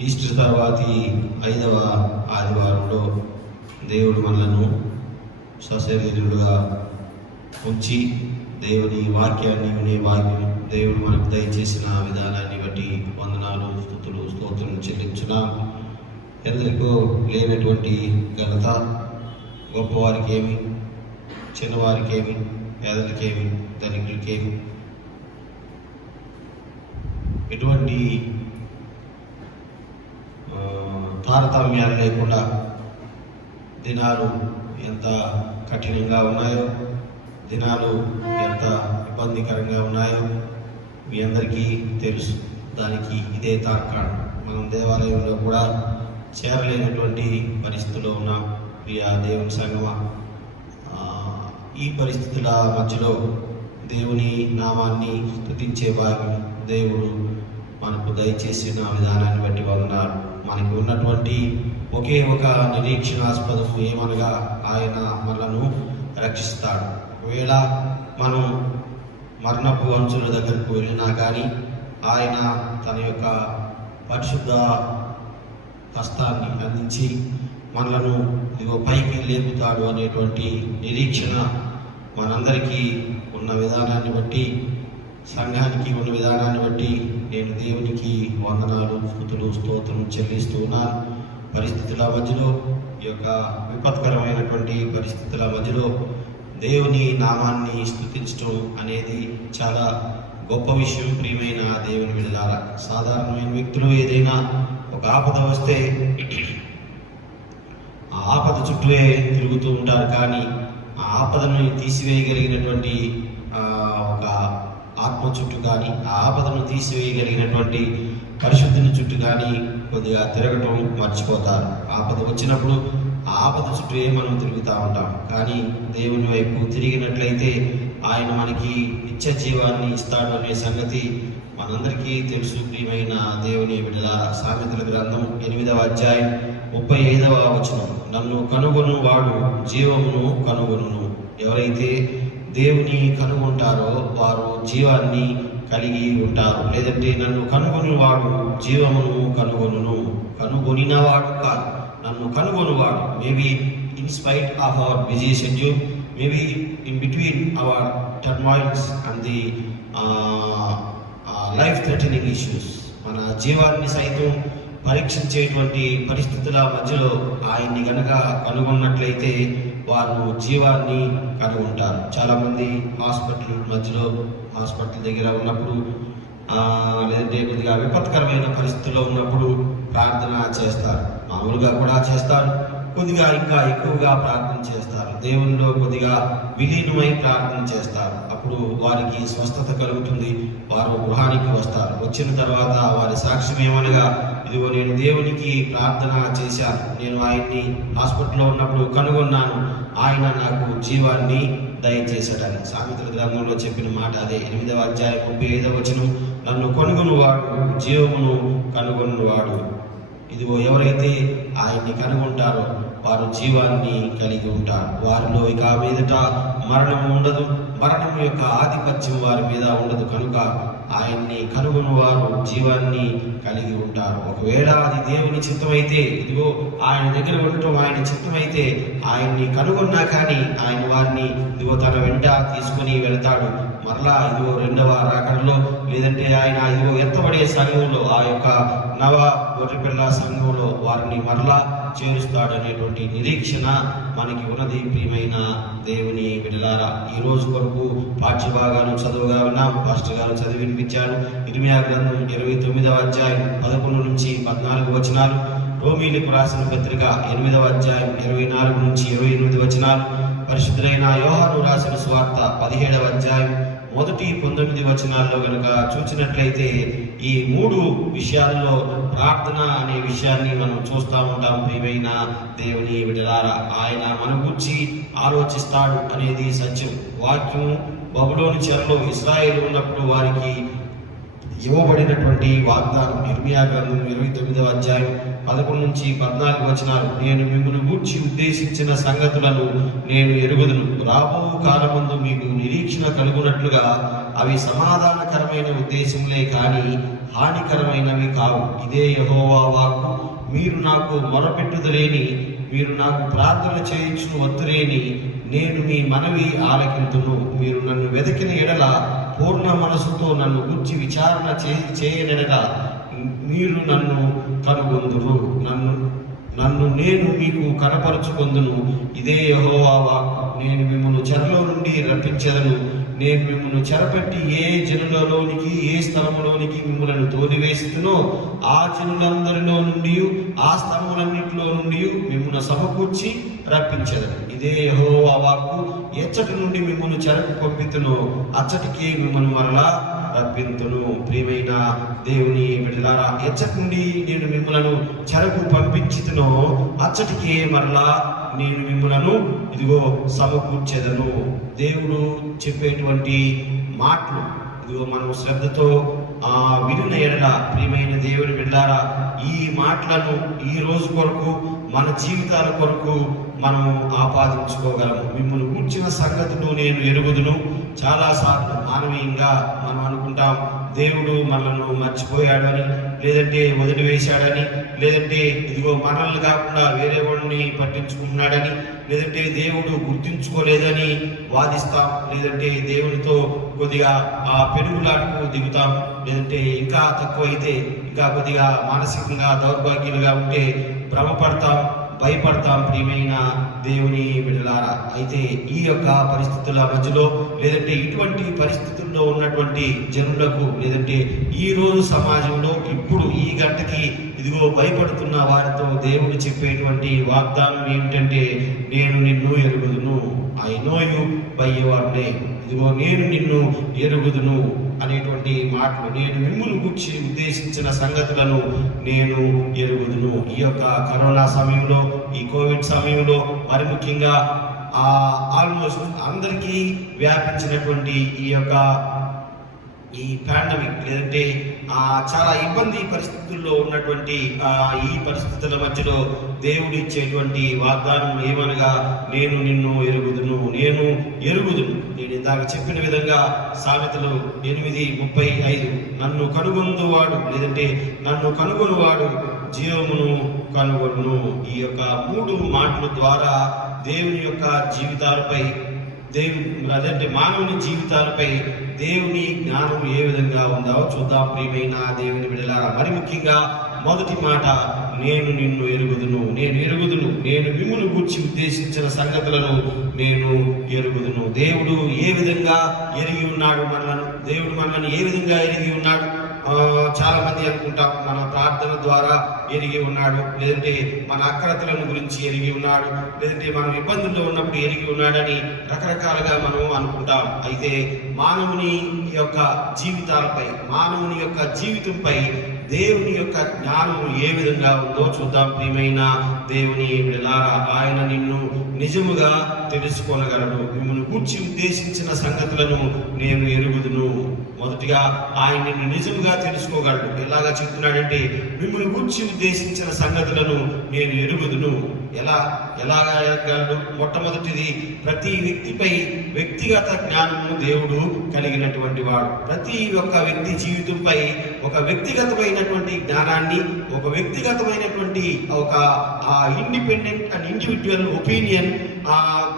ఈస్టర్ తర్వాతి 5వ ఆదివారంలో దేవుడు మనలను సశరీరులుగా ఉంచి దేవుని వాక్యాన్ని వినే భాగ్యం దేవుడు మనకు దయచేసిన విధానాన్ని బట్టి వందనాలు, స్తుతులు, స్తోత్రం చెల్లించున్నాం. ఎందరికో లేనటువంటి ఘనత గొప్పవారికేమి, చిన్నవారికేమి, పేదలకేమి, ధనికులకేమి ఎటువంటి తారతమ్యాలు లేకుండా దినాలు ఎంత కఠినంగా ఉన్నాయో, దినాలు ఎంత ఇబ్బందికరంగా ఉన్నాయో మీ అందరికీ తెలుసు. దానికి ఇదే తార్కాణం. మనం దేవాలయంలో కూడా చేరలేనటువంటి పరిస్థితుల్లో ఉన్నాం. ప్రియ దేవుని సంగమా, ఈ పరిస్థితుల మధ్యలో దేవుని నామాన్ని స్తుతించే భాగ్యం దేవుడు మనకు దయచేసిన విధానాన్ని బట్టి వందనాలు. మనకు ఉన్నటువంటి ఒకే ఒక నిరీక్షణాస్పదము ఏమనగా ఆయన మనలను రక్షిస్తాడు. ఒకవేళ మనం మరణపు అంచుల దగ్గరకు వెళ్ళినా కానీ ఆయన తన యొక్క పరిశుద్ధ హస్తాన్ని అందించి మనలను ఇదిగో పైకి లేపుతాడు అనేటువంటి నిరీక్షణ మనందరికీ ఉన్న విధానాన్ని బట్టి, సంఘానికి ఉన్న విధానాన్ని బట్టి నేను దేవునికి వందనాలు, స్తుతులు, స్తోత్రం చెల్లిస్తూ ఉన్నాను. పరిస్థితుల మధ్యలో, ఈ యొక్క విపత్కరమైనటువంటి పరిస్థితుల మధ్యలో దేవుని నామాన్ని స్తుతించడం అనేది చాలా గొప్ప విషయం. ప్రియమైన దేవుని బిడ్డలారా, సాధారణమైన వ్యక్తులు ఏదైనా ఒక ఆపద వస్తే ఆ ఆపద చుట్టూనే తిరుగుతూ ఉంటారు. కానీ ఆ ఆపదను తీసివేయగలిగినటువంటి ఒక ఆత్మ చుట్టూ కానీ, ఆ ఆపదను తీసివేయగలిగినటువంటి పరిశుద్ధిని చుట్టూ కానీ కొద్దిగా తిరగటం మర్చిపోతారు. ఆపద వచ్చినప్పుడు ఆ ఆపద చుట్టూ మనం తిరుగుతూ ఉంటాం. కానీ దేవుని వైపు తిరిగినట్లయితే ఆయన మనకి నిత్య జీవాన్ని ఇస్తాడు అనే సంగతి మనందరికీ తెలుసు. ప్రియమైన దేవుని బిడ్డలారా, సామెతల గ్రంథం 8వ అధ్యాయం 35వ వచనం, నన్ను కనుగొను వాడు జీవమును కనుగొనును. ఎవరైతే దేవుని కనుగొంటారో వారు జీవాన్ని కలిగి ఉంటారు. లేదంటే నన్ను కనుగొని వాడు జీవమును కనుగొనును. కనుగొనినవాడు కాదు, నన్ను కనుగొనువాడు. Maybe in spite of our busy schedule, maybe in between our turmoils and the life threatening issues, మన జీవాన్ని సైతం పరీక్షించేటువంటి పరిస్థితుల మధ్యలో ఆయన్ని గనక కనుగొన్నట్లయితే వారు జీవాన్ని కనుగొంటారు. చాలామంది హాస్పిటల్ దగ్గర ఉన్నప్పుడు లేదంటే కొద్దిగా విపత్కరమైన పరిస్థితుల్లో ఉన్నప్పుడు ప్రార్థన చేస్తారు. మామూలుగా కూడా చేస్తారు, కొద్దిగా ఇంకా ఎక్కువగా ప్రార్థన చేస్తారు. దేవునిలో కొద్దిగా విలీనమై ప్రార్థన చేస్తారు. అప్పుడు వారికి స్వస్థత కలుగుతుంది. వారు గృహానికి వస్తారు. వచ్చిన తర్వాత వారి సాక్ష్యం ఏమనగా, ఇదిగో నేను దేవునికి ప్రార్థన చేశాను, నేను ఆయన్ని హాస్పిటల్లో ఉన్నప్పుడు కనుగొన్నాను, ఆయన నాకు జీవాన్ని దయచేశాడని. సామెతల గ్రంథంలో చెప్పిన మాట అదే. 8వ అధ్యాయం 35వ వచనం, నన్ను కనుగొనువాడు జీవమును కనుగొనువాడు. ఇదిగో ఎవరైతే ఆయన్ని కనుగొంటారో వారు జీవాన్ని కలిగి ఉంటారు. వారిలో ఇక మీదట మరణం ఉండదు, మరణం యొక్క ఆధిపత్యం వారి మీద ఉండదు. కనుక ఆయన్ని కనుగొని వారు జీవాన్ని కలిగి ఉంటారు. ఒకవేళ అది దేవుని చిత్తమైతే, ఇదిగో ఆయన దగ్గర ఉండటం ఆయన చిత్తమైతే, ఆయన్ని కనుగొన్నా కానీ ఆయన వారిని ఇదిగో తన వెంట తీసుకుని వెళ్తాడు. మరలా ఇదిగో 2వ రాకడలో, లేదంటే ఆయన ఇదిగో ఎత్తబడే సంఘంలో, ఆ యొక్క నవ గొర్రెపిల్ల సంఘంలో వారిని మరలా చేరుస్తాడు అనేటువంటి నిరీక్షణ మనకి ఉన్నది. ప్రియమైన దేవుని బిడ్డలారా, ఈ రోజు వరకు పాఠ్యభాగాలు చదువుగా ఉన్నాం. పాస్టర్ గారు చదివి వినిపించారు. ఇర్మియా గ్రంథం 29వ అధ్యాయం 11 నుంచి 14 వచనాలు, రోమీలకు రాసిన పత్రిక 8వ అధ్యాయం 24 నుంచి 28 వచనాలు, పరిశుద్ధులైన యోహాను రాసిన సువార్త 17వ అధ్యాయం మొదటి 19 వచనాల్లో కనుక చూసినట్లయితే ఈ 3 విషయాల్లో ప్రార్థన అనే విషయాన్ని మనం చూస్తూ ఉంటాం. ప్రియమైన దేవుని బిడ్డలారా, ఆయన మన గురించి ఆలోచిస్తాడు అనేది సత్యం. వాక్యం బబులోను చెరలో ఇశ్రాయేలు ఉన్నప్పుడు వారికి ఇవ్వబడినటువంటి వాగ్దానం. ఇర్మియా గ్రంథం 29వ అధ్యాయం 11 నుంచి 14 వచనాలు, నేను మిమ్మల్ని గూర్చి ఉద్దేశించిన సంగతులను నేను ఎరుగుదును, రాబో కాలమందు మీకు నిరీక్షణ కలుగునట్లుగా అవి సమాధానకరమైన ఉద్దేశములే కానీ హానికరమైనవి కావు. ఇదే యెహోవా వాక్కు. మీరు నాకు మొరపెట్టుదురేని, మీరు నాకు ప్రార్థన చేయించు వత్తురేని, నేను మీ మనవి ఆలకింతును. మీరు నన్ను వెతికిన ఎడల పూర్ణ మనసుతో నన్ను గురించి విచారణ చేయనెడల మీరు నన్ను కనుగొందురు. నన్ను నేను మీకు కనపరుచుకొందును. ఇదే యెహోవా వాక్కు. నేను మిమ్మల్ని చెరలో నుండి రప్పించెదను. నేను మిమ్మల్ని చెరపెట్టి ఏ జనులలోనికి, ఏ స్థలములోనికి మిమ్మల్ని తోలివేస్తునో ఆ జనులందరిలో నుండి, ఆ స్థలములన్నింటిలో నుండి మిమ్మల్ని సమకూర్చి రప్పించెదను. ఇదే యెహోవా వాక్కు. ఎచ్చటి నుండి మిమ్మల్ని చెరకు పంపితునో అచ్చటికి మిమ్మల్ని మరలా రప్పింతును. ప్రియమైన దేవుని బిడ్డలారా, ఎచ్చటి నుండి నేను మిమ్మలను చెరకు పంపించుతునో అచ్చటికే మరలా నేను మిమ్మలను ఇదిగో సమకూర్చెదను. దేవుడు చెప్పేటువంటి మాటలు ఇదిగో మనం శ్రద్ధతో వినిన ఎడల, ప్రియమైన దేవుని బిడ్డలారా, ఈ మాటలను ఈ రోజు కొరకు, మన జీవితాల కొరకు మనము ఆపాదించుకోగలము. మిమ్మల్ని కూర్చిన సంగతులు నేను ఎరుగుదును. చాలాసార్లు మానవీయంగా మనం అనుకుంటాం, దేవుడు మనల్ని మర్చిపోయాడని, లేదంటే వదిలివేశాడని, లేదంటే ఇదిగో మనల్ని కాకుండా వేరే వాళ్ళని పట్టించుకుంటున్నాడని, లేదంటే దేవుడు గుర్తించుకోలేదని వాదిస్తాం, లేదంటే దేవునితో కొద్దిగా పెనుగులాటకు దిగుతాం, లేదంటే ఇంకా తక్కువైతే ఇంకా కొద్దిగా మానసికంగా దౌర్భాగ్యులుగా ఉంటే భ్రమపడతాం, భయపడతాం. ప్రియమైన దేవుని బిడ్డలారా, అయితే ఈ యొక్క పరిస్థితుల మధ్యలో, లేదంటే ఇటువంటి పరిస్థితుల్లో ఉన్నటువంటి జనులకు, లేదంటే ఈ రోజు సమాజంలో ఇప్పుడు ఈ గంటకి ఇదిగో భయపడుతున్న వారితో దేవుడు చెప్పేటువంటి వాగ్దానం ఏమిటంటే, నేను నిన్ను ఎరుగుదును. I know you by your name. ఇదిగో నేను నిన్ను ఎరుగుదును అనేటువంటి మాటలు, నేను మిమ్మల్ని గురించి ఉద్దేశించిన సంగతులను నేను ఎరుగుదును. ఈ యొక్క కరోనా సమయంలో, ఈ కోవిడ్ సమయంలో, మరి ముఖ్యంగా ఆల్మోస్ట్ అందరికీ వ్యాపించినటువంటి ఈ పాండమిక్, లేదంటే చాలా ఇబ్బంది పరిస్థితుల్లో ఉన్నటువంటి ఈ పరిస్థితుల మధ్యలో దేవుడు ఇచ్చేటువంటి వాగ్దానం ఏమనగా, నేను నిన్ను ఎరుగుదును, నేను ఎరుగుదును. నేను ఇందాక చెప్పిన విధంగా సామెతలు 8:35, నన్ను కనుగొనువాడు, లేదంటే నన్ను కనుగొనువాడు జీవమును కనుగొను. ఈ యొక్క 3 మాటల ద్వారా దేవుని యొక్క జీవితాలపై, అదంటే మానవుని జీవితాలపై దేవుని జ్ఞానం ఏ విధంగా ఉందో చూద్దాం. ప్రియమైన దేవుని బిడ్డలారా, మరి ముఖ్యంగా మొదటి మాట, నేను నిన్ను ఎరుగుదును. నేను ఎరుగుదును, నేను మిమ్మును గూర్చి ఉద్దేశించిన సంగతులను నేను ఎరుగుదును. దేవుడు ఏ విధంగా ఎరిగి ఉన్నాడు మనలను, దేవుడు మనల్ని ఏ విధంగా ఎరిగి ఉన్నాడు. చాలా మంది అనుకుంటాం, మన ప్రార్థన ద్వారా ఎరిగి ఉన్నాడు, లేదంటే మన అక్రతలను గురించి ఎరిగి ఉన్నాడు, లేదంటే మనం ఇబ్బందుల్లో ఉన్నప్పుడు ఎరిగి ఉన్నాడని రకరకాలుగా మనం అనుకుంటాం. అయితే మానవుని యొక్క జీవితాలపై, మానవుని యొక్క జీవితంపై దేవుని యొక్క జ్ఞానము ఏ విధంగా ఉందో చూద్దాం. ప్రియమైన దేవుని బిడ్డలారా, ఆయన నిన్ను నిజముగా తెలుసుకోనగలడు. మిమ్మల్ని గూర్చి ఉద్దేశించిన సంగతులను నేను ఎరుగుదును. మొదటిగా ఆయన నిన్ను నిజముగా తెలుసుకోగలడు. ఎలాగా చెప్తున్నాడంటే, మిమ్మల్ని గూర్చి ఉద్దేశించిన సంగతులను నేను ఎరుగుదును. ఎలాగా ఎరగలడు? మొట్టమొదటిది, ప్రతి వ్యక్తిపై వ్యక్తిగత జ్ఞానము దేవుడు కలిగినటువంటి వాడు. ప్రతి ఒక్క వ్యక్తి జీవితంపై ఒక వ్యక్తిగతమైనటువంటి జ్ఞానాన్ని, ఒక వ్యక్తిగతమైనటువంటి ఒక independent and individual opinion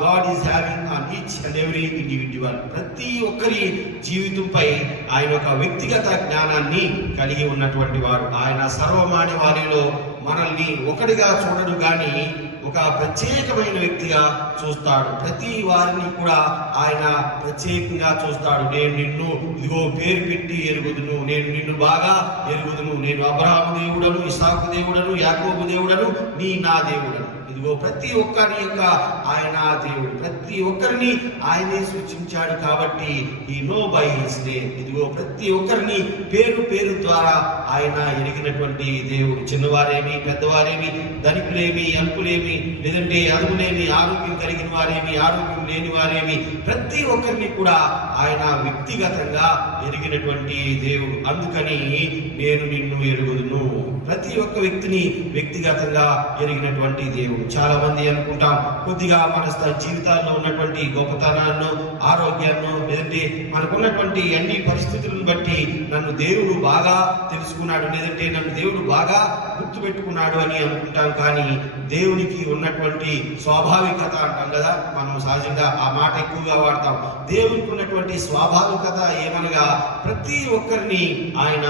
God is having on each and every individual. ప్రతి ఒక్కరి జీవితంపై ఆయన ఒక వ్యక్తిగత జ్ఞానాన్ని కలిగి ఉన్నటువంటి వాడు. ఆయన సర్వమానవాళిలో మనల్ని ఒకటిగా చూడడు కానీ ఒక ప్రత్యేకమైన వ్యక్తిగా చూస్తాడు. ప్రతి వారిని కూడా ఆయన ప్రత్యేకంగా చూస్తాడు. నేను నిన్ను ఇదిగో పేరు పెట్టి ఎరుగుదును, నేను నిన్ను బాగా ఎరుగుదును, నేను అబ్రహాము దేవుడను, ఇసాకు దేవుడను, యాకోబు దేవుడను, నీ నా దేవుడను. ఇదిగో ప్రతి ఒక్కరి యొక్క ఆయన దేవుడు, ప్రతి ఒక్కరిని ఆయనే సూచించాడు. కాబట్టి ఈ నో బై హిస్ నేమ్. ఇదిగో ప్రతి ఒక్కరిని పేరు ద్వారా ఆయన ఎరిగినటువంటి దేవుడు. చిన్నవారేమి, పెద్దవారేమి, ధనికులేమి, అల్పులేమి, లేదంటే అదుపులేమి, ఆరోగ్యం కలిగిన వారేమి, ఆరోగ్యం లేని వారేమి ప్రతి ఒక్కరిని కూడా ఆయన వ్యక్తిగతంగా ఎరిగినటువంటి దేవుడు. అందుకని నేను నిన్ను ఎరుగుదును. ప్రతి ఒక్క వ్యక్తిని వ్యక్తిగతంగా ఎరిగినటువంటి దేవుడు. చాలా మంది అనుకుంటాం కొద్దిగా మన జీవితాల్లో ఉన్నటువంటి గొప్పతనాన్ని, ఆరోగ్యాన్ని, లేదంటే మనకున్నటువంటి అన్ని పరిస్థితులను బట్టి నన్ను దేవుడు బాగా తెలుసుకున్నాడు, లేదంటే నన్ను దేవుడు బాగా గుర్తుపెట్టుకున్నాడు అని అనుకుంటాం. కానీ దేవునికి ఉన్నటువంటి స్వాభావికత అంటాం కదా, మనం సహజంగా ఆ మాట ఎక్కువగా వాడతాం. దేవునికి ఉన్నటువంటి స్వాభావికత ఏమనగా ప్రతి ఒక్కరిని ఆయన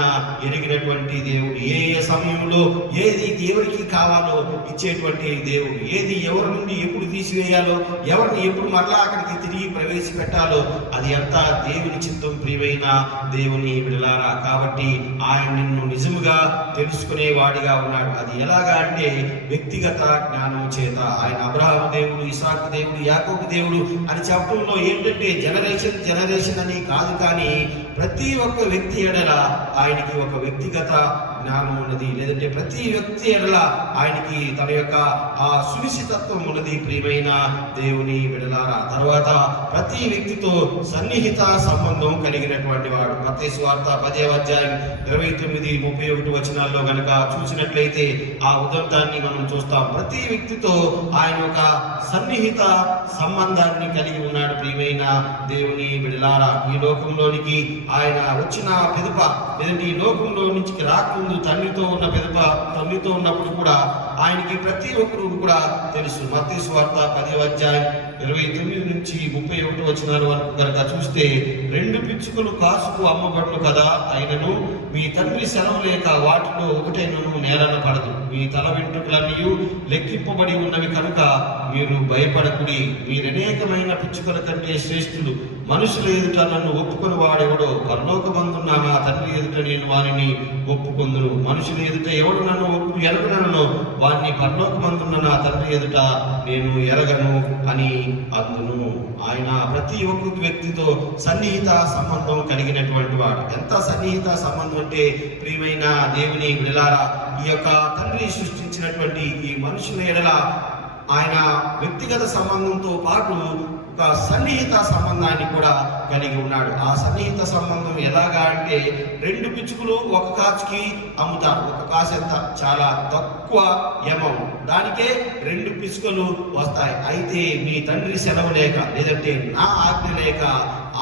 ఎరిగినటువంటి దేవుడు. ఏ ఏ సమయంలో ఏది దేవుడికి కావాలో ఇచ్చేటువంటి దేవుడు. ఏది ఎవరి నుండి ఎప్పుడు తీసివేయాలో, ఎవరిని ఎప్పుడు మరలా అక్కడికి తిరిగి ప్రవేశపెట్టాలో అది అంతా దేవుని చిత్తం. ప్రియమైన దేవుని బిడ్డలారా, కాబట్టి ఆయన నిన్ను నిజముగా తెలుసుకునేవాడిగా ఉన్నాడు. అది ఎలాగా అంటే వ్యక్తిగత జ్ఞానం చేత. ఆయన అబ్రహాము దేవుడు, ఇసాకు దేవుడు, యాకోబు దేవుడు అని చెప్పడంలో ఏంటంటే జనరేషన్ అని కాదు, కానీ ప్రతి ఒక్క వ్యక్తి ఎడల ఆయనకి ఒక వ్యక్తిగత జ్ఞానం ఉన్నది, లేదంటే ప్రతి వ్యక్తి ఎడల ఆయనకి తన యొక్క ఆ సునిశ్చితత్వం ఉన్నది. ప్రియమైన దేవుని బిడ్డలారా, తర్వాత ప్రతి వ్యక్తితో సన్నిహిత సంబంధం కలిగినటువంటి వాడు. మత్తయి సువార్త 10వ అధ్యాయం 29-31 వచనాల్లో గనక చూసినట్లయితే ఆ ఉదంతాన్ని మనం చూస్తాం. ప్రతి వ్యక్తితో ఆయన ఒక సన్నిహిత సంబంధాన్ని కలిగి ఉన్నాడు. ప్రియమైన దేవుని బిడ్డలారా, ఈ లోకంలోనికి ఆయన వచ్చిన పిదప, లేదంటే ఈ లోకంలో నుంచి రాకముందు తండ్రితో ఉన్నప్పుడు కూడా ఆయనకి ప్రతి ఒక్కరు కూడా తెలుసు. మత్తయి సువార్త 10వ అధ్యాయం 29-31 వచనాల వరకు కనుక చూస్తే, 2 పిచ్చుకలు కాసుకు అమ్మబడును కదా, అయినను మీ తండ్రి సెలవు లేక వాటిలో ఒకటైనను నేలన పడదు. మీ తల వెంట్రుకలన్నీ లెక్కింపబడి ఉన్నవి కనుక మీరు భయపడకుడి. మీరు అనేకమైన పిచ్చుకల కంటే శ్రేష్ఠులు. మనుషుల ఎదుట నన్ను ఒప్పుకొని వాడెవడో పరలోకమందున్న నా తండ్రి ఎదుట నేను వారిని ఒప్పుకొందును. మనుషుల ఎదుట ఎవడు నన్ను ఎరగనో వారిని పరలోకమందున్న నా తండ్రి ఎదుట నేను ఎరగను అని అందును. ఆయన ప్రతి ఒక్క వ్యక్తితో సన్నిహిత సంబంధం కలిగినటువంటి వాడు. ఎంత సన్నిహిత సంబంధం అంటే, ప్రియమైన దేవుని బిడ్డలారా, ఈ యొక్క తండ్రి సృష్టించినటువంటి ఈ మనుషుల ఎడల ఆయన వ్యక్తిగత సంబంధంతో పాటు ఒక సన్నిహిత సంబంధాన్ని కూడా కలిగి ఉన్నాడు. ఆ సన్నిహిత సంబంధం ఎలాగా అంటే, 2 పిచ్చుకలు ఒక కాచుకి అమ్ముతారు. ఒక కాసు ఎంత? చాలా తక్కువ అమౌంట్. దానికే 2 పిచ్చుకలు వస్తాయి. అయితే మీ తండ్రి సెలవు లేక, లేదంటే నా ఆజ్ఞ లేక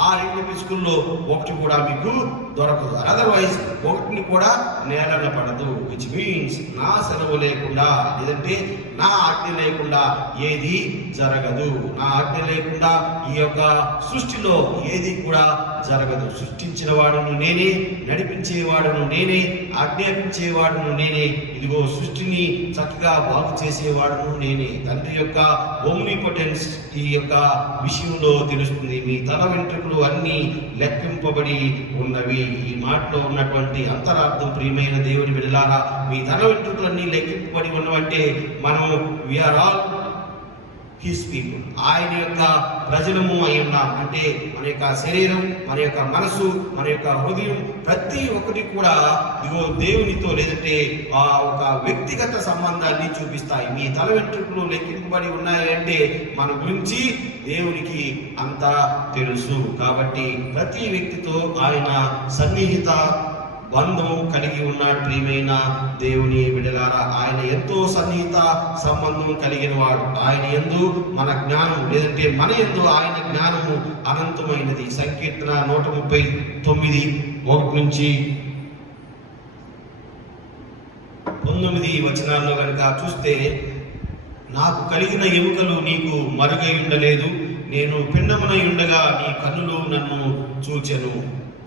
ఆ 2 పిచ్చుకల్లో ఒకటి కూడా మీకు దొరకదు. అదర్వైజ్ ఒకటిని కూడా నేలన పడదు. విచ్ మీన్స్ నా సెలవు లేకుండా, లేదంటే నా ఆజ్ఞ లేకుండా ఏది జరగదు. నా ఆజ్ఞ లేకుండా ఈ యొక్క సృష్టిలో ఏది కూడా జరగదు. సృష్టించిన వాడును నేనే, నడిపించేవాడును నేనే, ఆజ్ఞాపించేవాడును నేనే. ఇదిగో సృష్టిని చక్కగా బాగు చేసేవాడును నేనే. తండ్రి యొక్క ఓమ్నిపోటెన్స్ ఈ యొక్క విషయంలో తెలుస్తుంది. మీ తల వెంట్రుకలు అన్నీ లెక్కింపబడి ఉన్నవి. ఈ మాటలో ఉన్నటువంటి అంతరార్థం, ప్రియమైన దేవుని బిడ్డలారా, మీ తల వెంట్రుకలన్నీ లెక్కింపబడి ఉన్నవంటే మనం వీఆర్ ఆల్ హిస్ పీపుల్. ఆయన యొక్క ప్రజలము అయి ఉన్నాం. అంటే మన యొక్క శరీరం, మన యొక్క మనసు, మన యొక్క హృదయం ప్రతి ఒక్కటి కూడా ఇదిగో దేవునితో, లేదంటే ఆ ఒక వ్యక్తిగత సంబంధాన్ని చూపిస్తాయి. మీ తల వెంట్రుకలు లెక్కింపబడి ఉన్నాయంటే మన గురించి దేవునికి అంతా తెలుసు. కాబట్టి ప్రతి వ్యక్తితో ఆయన సన్నిహిత బంధం కలిగి ఉన్నాడు. ప్రియమైన దేవుని బిడ్డలారా, ఆయన ఎంతో సన్నిహిత సంబంధం కలిగిన వాడు. ఆయన యందు మన జ్ఞానం, లేదంటే మన యందు ఆయన జ్ఞానము అనంతమైనది. సంకీర్తన 139-1-9 వచనాల్లో కనుక చూస్తే, నాకు కలిగిన ఎముకలు నీకు మరుగై ఉండలేదు, నేను పిండమునై ఉండగా నీ కన్నులు నన్ను చూచెను.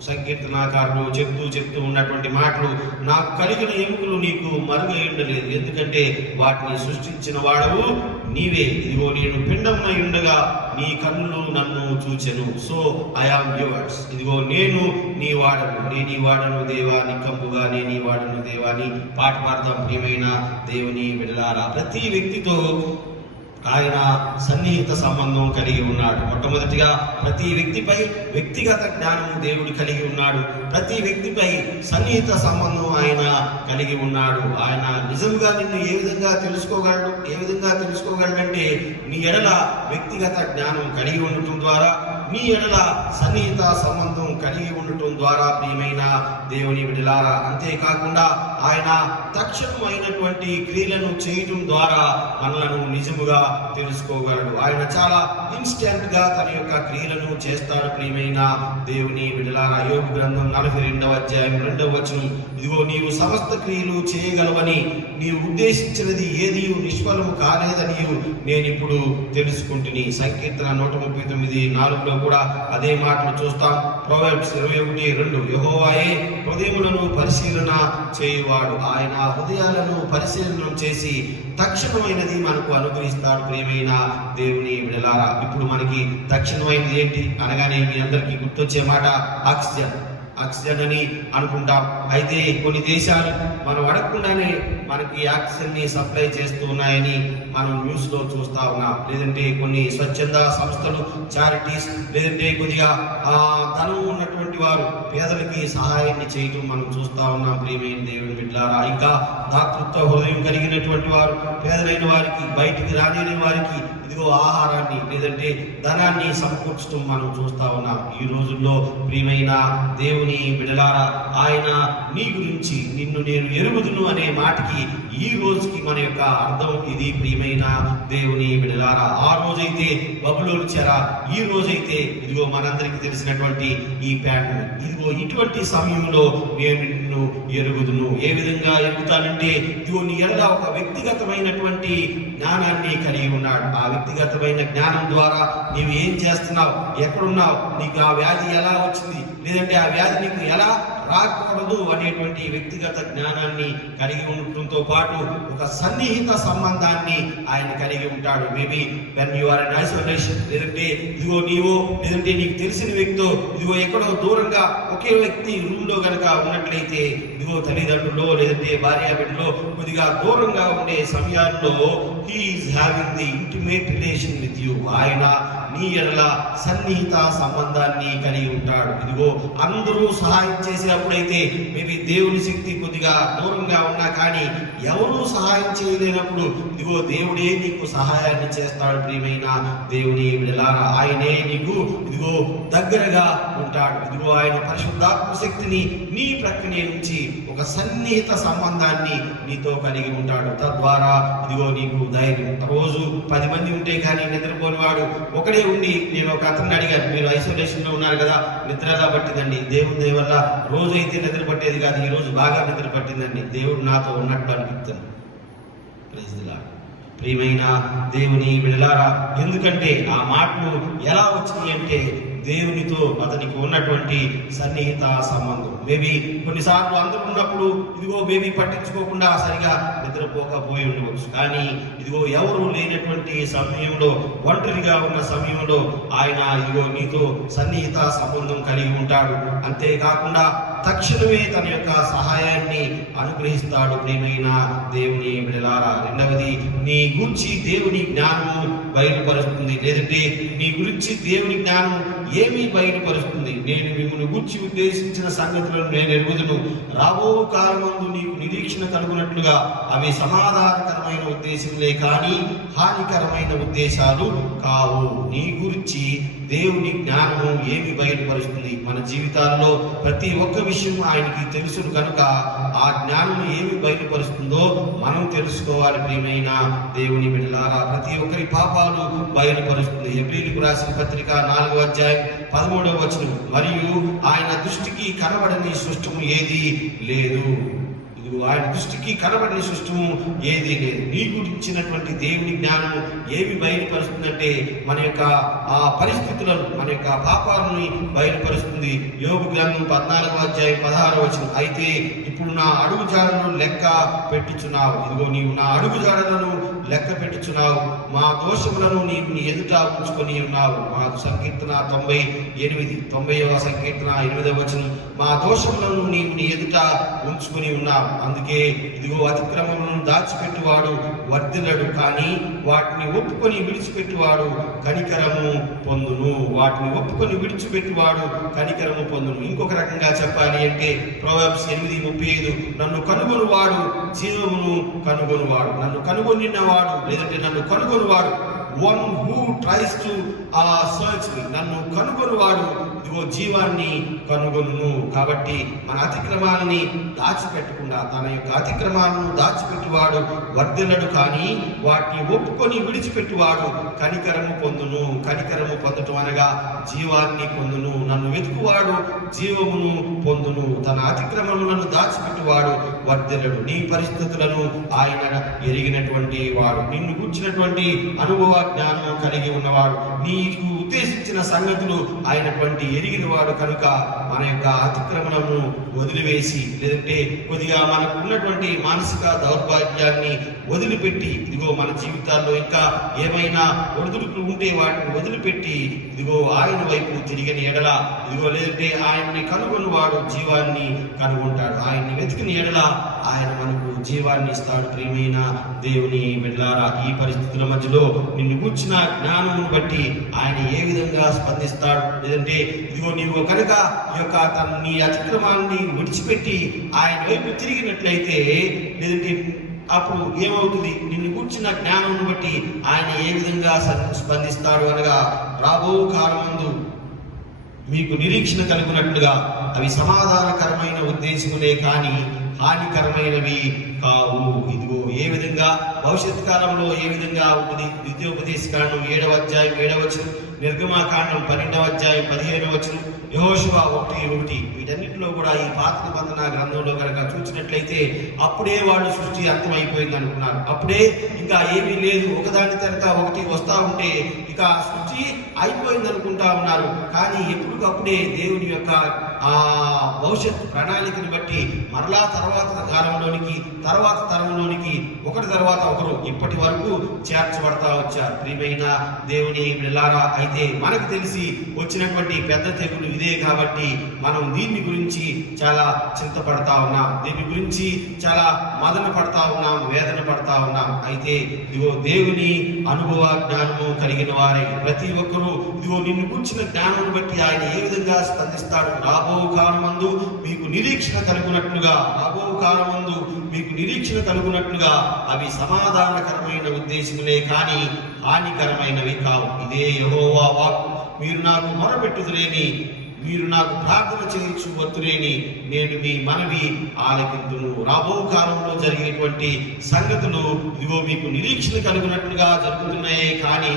సంకీర్తనాకారుడు చెప్తూ ఉన్నటువంటి మాటలు, నాకు కలిగిన ఎముకలు నీకు మరుగై ఉండలేదు, ఎందుకంటే వాటిని సృష్టించిన వాడవు నీవే. ఇదిగో నేను పిండమునై ఉండగా నీ కన్నులు నన్ను చూచెను. So I am yours. ఇదిగో నేను నీ వాడను, నీ వాడను దేవా, నికంపుగా నీ వాడను దేవా అని పాట పాడతాం. ప్రియమైన దేవుని బిడ్డలారా, ప్రతి వ్యక్తితో ఆయన సన్నిహిత సంబంధం కలిగి ఉన్నాడు. మొట్టమొదటిగా ప్రతి వ్యక్తిపై వ్యక్తిగత జ్ఞానం దేవుడు కలిగి ఉన్నాడు. ప్రతి వ్యక్తిపై సన్నిహిత సంబంధం ఆయన కలిగి ఉన్నాడు. ఆయన నిజంగా నిన్ను ఏ విధంగా తెలుసుకోగలడంటే నీ ఎడల వ్యక్తిగత జ్ఞానం కలిగి ఉండటం ద్వారా, నీ ఎడల సన్నిహిత సంబంధం కలిగి ఉండటం ద్వారా ప్రియమైన దేవుని బిడ్డలారా, అంతేకాకుండా ఆయన తక్షణమైనటువంటి క్రియలను చేయటం ద్వారా మనలను నిజముగా తెలుసుకోగలడు. ఆయన చాలా ఇన్స్టెంట్ గా తన యొక్క క్రియలను చేస్తాడు. ప్రియమైన దేవుని బిడ్డలారా, యోబు గ్రంథం 42వ అధ్యాయం 2వ వచనం, ఇదిగో నీవు సమస్త క్రియలు చేయగలవని, నీవు ఉద్దేశించినది ఏది నిష్ఫలము కాలేదని నేను ఇప్పుడు తెలుసుకుంటుని. సంకీర్తన 139:4లో కూడా అదే మాటలు చూస్తాం. ప్రొవెర్బ్స్ 21:2, యెహోవాయే హృదయములను పరిశీలన చేయువాడు, ఆయన హృదయాలను పరిశీలన చేసి తక్షణమైనది మనకు అనుగ్రహిస్తాడు. ప్రియమైన దేవుని బిడ్డలారా, ఇప్పుడు మనకి తక్షణమైనది ఏంటి అనగానే మీ అందరికీ గుర్తొచ్చే మాట ఆక్సిజన్ అని అనుకుంటాం. అయితే కొన్ని దేశాలు మనం అడగకుండానే మనకి ఆక్సిజన్ ని సప్లై చేస్తూ ఉన్నాయని మనం న్యూస్ లో చూస్తా ఉన్నాం. లేదంటే కొన్ని స్వచ్ఛంద సంస్థలు, చారిటీస్, లేదంటే కొద్దిగా ధనం ఉన్నటువంటి వారు పేదలకి సహాయాన్ని చేయటం మనం చూస్తా ఉన్నాం. ప్రియమైన దేవుని బిడ్డలారా, ఇంకా దాతృత్వ హృదయం కలిగినటువంటి వారు పేదలైన వారికి, బయటికి రాలేని వారికి ఇదిగో ఆహారాన్ని లేదంటే ధనాన్ని సమకూర్చడం మనం చూస్తా ఉన్నాం. ఈ రోజుల్లో ప్రియమైన దేవుని బిడ్డలారా, ఆయన నీ గురించి నిన్ను నేను ఎరుగుదును అనే మాటకి ఈ రోజుకి మన యొక్క అర్థం ఇది. ప్రియమైన దేవుని బిడ్డలారా, ఆ రోజైతే బబులోను చెర, ఈ రోజైతే ఇదిగో మనందరికీ తెలిసినటువంటి ఈ పాండమిక్. ఇదిగో ఇటువంటి సమయంలో నేను నిన్ను ఎరుగుదును. ఏ విధంగా ఎరుగుతానంటే, ఇదిగో నీ ఎడల ఒక వ్యక్తిగతమైనటువంటి జ్ఞానాన్ని కలిగి ఉన్నాడు. ఆ వ్యక్తిగతమైన జ్ఞానం ద్వారా నీవు ఏం చేస్తున్నావు, ఎక్కడున్నావు, నీకు ఆ వ్యాధి ఎలా వచ్చింది, లేదంటే ఆ వ్యాధి నీకు ఎలా రాకూడదు అనేటువంటి వ్యక్తిగత జ్ఞానాన్ని కలిగి ఉండటంతో పాటు ఒక సన్నిహిత సంబంధాన్ని ఆయన కలిగి ఉంటాడు. Maybe when you are in isolation, లేదంటే ఇదిగో నీవు లేదంటే నీకు తెలిసిన వ్యక్తితో ఇదిగో ఎక్కడో దూరంగా ఒకే వ్యక్తి రూమ్ లో గనక ఉన్నట్లయితే, ఇదిగో తల్లిదండ్రులు లేదంటే భార్య బిడ్డలో కొద్దిగా దూరంగా ఉండే సమయాల్లో he is having the intimate relation with you. ఆయన నీ ఎడల సన్నిహిత సంబంధాన్ని కలిగి ఉంటాడు. ఇదిగో అందరూ సహాయం చేసేటప్పుడైతే మేబీ దేవుని శక్తి కొద్దిగా దూరంగా ఉన్నా కానీ ఎవరూ సహాయం చేయలేనప్పుడు ఇదిగో దేవుడే నీకు సహాయాన్ని చేస్తాడు. ప్రియమైన దేవుని బిడ్డలారా, ఆయనే నీకు ఇదిగో దగ్గరగా ఉంటాడు. ఇదిగో ఆయన పరిశుద్ధాత్మ శక్తిని నీ ప్రక్కనే నుంచి ఒక సన్నిహిత సంబంధాన్ని నీతో కలిగి ఉంటాడు. తద్వారా ఇదిగో నీకు ధైర్యం. రోజు 10 మంది ఉంటే కానీ నిద్రపోని వాడు ఒకడే ఉండి, నేను ఒక అతన్ని అడిగాను, మీరు ఐసోలేషన్ లో ఉన్నారు కదా, నిద్ర ఎలా పట్టిందండి? దేవుని దయ వల్ల రోజు అయితే నిద్ర పట్టేది కాదు, ఈ రోజు బాగా నిద్ర పట్టిందండి, దేవుడు నాతో ఉన్నట్టు అనిపిస్తుంది. Praise the Lord. ప్రియమైన దేవుని బిడ్డలారా, ఎందుకంటే ఆ మాటలు ఎలా వచ్చినాయి అంటే దేవునితో అతనికి ఉన్నటువంటి సన్నిహిత సంబంధం. మేబీ కొన్నిసార్లు అందరూ ఉన్నప్పుడు ఇదిగో మేబీ పట్టించుకోకుండా సరిగా నిద్రపోకపోయి ఉండవచ్చు. కానీ ఇదిగో ఎవరు లేనటువంటి సమయంలో, ఒంటరిగా ఉన్న సమయంలో ఆయన ఇదిగో నీతో సన్నిహిత సంబంధం కలిగి ఉంటాడు. అంతేకాకుండా తక్షణమే తన యొక్క సహాయాన్ని అనుగ్రహిస్తాడు. ప్రియమైన దేవుని బిడ్డలారా, రెండవది నీ గురించి దేవుని జ్ఞానము బయలుపరుస్తుంది. లేదంటే నీ గురించి దేవుని జ్ఞానం ఏమి బయలుపరుస్తుంది? నేను మిమ్మల్ని గురించి ఉద్దేశించిన సంగతులను నేను ఎరుగుదును, రాబో కాలమందు నీకు నిరీక్షణ కలుగునట్లుగా అవి సమాధానకరమైన ఉద్దేశంలే కానీ హానికరమైన ఉద్దేశాలు కావు. నీ గురించి దేవుని జ్ఞానము ఏమి బయలుపరుస్తుంది? మన జీవితాల్లో ప్రతి ఒక్క విషయం ఆయనకి తెలుసును కనుక ఆ జ్ఞానం ఏమి బయలుపరుస్తుందో మనం తెలుసుకోవాలి. ప్రియమైన దేవుని బిడ్డలారా, ప్రతి ఒక్కరి పాపాలు బయలుపరుస్తుంది. హెబ్రీయులకు రాసిన పత్రిక 4వ అధ్యాయం 13వ వచనం, మరియు ఆయన దృష్టికి కనబడని సృష్టము ఏది లేదు. ఆయన దృష్టికి కనబడిన సృష్టము ఏది లేదు. నీ గురించినటువంటి దేవుని జ్ఞానము ఏమి బయలుపరుస్తుందంటే మన యొక్క ఆ పరిస్థితులను, మన యొక్క పాపాలను బయలుపరుస్తుంది. యోబు గ్రంథం 14వ అధ్యాయం 16వ వచనం, అయితే ఇప్పుడు నా అడుగు జాడలను లెక్క పెట్టుచున్నావు. ఇదిగో నీవు నా అడుగు జాడలను లెక్క పెట్టుచున్నావు, మా దోషములను నీవు నీ ఎదుట ఉంచుకొని ఉన్నావు. మా సంకీర్తన 90వ సంకీర్తన 8వ వచనం, మా దోషములను నీవు నీ ఎదుట ఉంచుకొని ఉన్నావు. అందుకే ఇదిగో అతిక్రమములను దాచిపెట్టువాడు వర్ధిల్లడు, కానీ వాటిని ఒప్పుకొని విడిచిపెట్టువాడు కనికరము పొందును. వాటిని ఒప్పుకొని విడిచిపెట్టువాడు కనికరము పొందును. ఇంకొక రకంగా చెప్పాలి అంటే ప్రొవర్బ్స్ 8:35, నన్ను కనుగొనువాడు జీవమును కనుగొనువాడు. నన్ను కనుగొనినవాడు లేదంటే నన్ను కనుగొనువాడు, one who tries to search me, నన్ను కనుగొనువాడు ఇదిగో జీవాన్ని కనుగొనును. కాబట్టి మన అతిక్రమాలని దాచిపెట్టకుండా, తన యొక్క అతిక్రమాలను దాచిపెట్టువాడు వర్ధిల్లడు, కానీ వాటిని ఒప్పుకొని విడిచిపెట్టువాడు కనికరము పొందును. కనికరము పొందటం అనగా జీవాన్ని పొందును. నన్ను వెతుకువాడు జీవమును పొందును. తన అతిక్రమములను దాచిపెట్టువాడు వర్ధిల్లడు. నీ పరిస్థితులను ఆయన ఎరిగినటువంటి వాడు, నిన్ను కూర్చున్నటువంటి అనుభవ జ్ఞానం కలిగి ఉన్నవాడు, నీకు ఉద్దేశించిన సంగతులు ఆయనటువంటి ఎరిగిన వాడు. కనుక మన యొక్క అతిక్రమణను వదిలివేసి, లేదంటే కొద్దిగా మనకు ఉన్నటువంటి మానసిక దౌర్భాగ్యాన్ని వదిలిపెట్టి, ఇదిగో మన జీవితాల్లో ఇంకా ఏమైనా ఒడిదుడుకులు ఉంటే వాటిని వదిలిపెట్టి ఇదిగో ఆయన వైపు తిరిగిన ఎడల, ఇదిగో లేదంటే ఆయన్ని కనుగొన్నవాడు జీవాన్ని కనుగొంటాడు. ఆయన్ని వెతికిన ఎడల ఆయన మనకు జీవాన్ని ఇస్తాడు. ప్రియమైన దేవుని బిడ్డలారా, ఈ పరిస్థితుల మధ్యలో నిన్ను కూర్చున్న జ్ఞానమును బట్టి ఆయన ఏ విధంగా స్పందిస్తాడు, లేదంటే ఇదిగో నీవు కనుక ఈ యొక్క నీ అతిక్రమాన్ని విడిచిపెట్టి ఆయన వైపు తిరిగినట్లయితే, లేదంటే అప్పుడు ఏమవుతుంది, నిన్ను కూర్చున్న జ్ఞానం బట్టి ఆయన ఏ విధంగా స్పందిస్తాడు అనగా, రాబో కాలమందు మీకు నిరీక్షణ కలిగినట్లుగా అవి సమాధానకరమైన ఉద్దేశములే కానీ హానికరమైనవి కావు. ఇదిగో ఏ విధంగా భవిష్యత్ కాలంలో ఏ విధంగా ఉంటుంది. ద్వితీయోపదేశకాండం 7వ అధ్యాయం 7వ వచనం, నిర్గమాకాండం 12వ అధ్యాయం 15వ వచనం, యెహోషువ 1:1, వీటన్నిటిలో కూడా ఈ పాత నిబంధన గ్రంథంలో కనుక చూసినట్లయితే అప్పుడే వాళ్ళు సృష్టి అంతమైపోయింది అనుకున్నారు. అప్పుడే ఇంకా ఏమీ లేదు, ఒకదాని తర్వాత ఒకటి వస్తా ఉంటే ఇక సృష్టి అయిపోయింది అనుకుంటా ఉన్నారు. కానీ ఎప్పటికప్పుడే దేవుని యొక్క భవిష్యత్ ప్రణాళికను బట్టి మరలా తర్వాత కాలంలోనికి, తర్వాత తరంలోనికి ఒకటి తర్వాత ఒకరు ఇప్పటి వరకు చేర్చబడతా వచ్చారు. ప్రియమైన దేవుని బిడ్డలారా, అయితే మనకు తెలిసి వచ్చినటువంటి పెద్ద తెగులు ఇదే. కాబట్టి మనం దీన్ని గురించి చాలా చింతపడతా ఉన్నాం, దీని గురించి చాలా మదన పడతా ఉన్నాం, వేదన పడతా ఉన్నాం. అయితే ఇదిగో దేవుని అనుభవ జ్ఞానము కలిగిన వారై ప్రతి ఒక్కరూ ఇదిగో నిన్ను కూర్చున్న జ్ఞానం బట్టి ఆయన ఏ విధంగా స్పందిస్తాడు. రాబో కాలమందు మీకు నిరీక్షణ కలుగునట్లుగా, రాబో కాలమందు మీకు నిరీక్షణ కలుగునట్లుగా అవి సమాధానకరమైన ఉద్దేశములే కానీ హానికరమైనవి కావు. ఇదే యెహోవా వాక్కు, మీరు నాకు మొరపెట్టుదురేని, మీరు నాకు ప్రార్థన చేయించు వత్తులేని, నేను మీ మనవి ఆలకింతును. రాబో కాలంలో జరిగేటువంటి సంగతులు ఇదిగో మీకు నిరీక్షణ కలిగినట్లుగా జరుగుతున్నాయే కానీ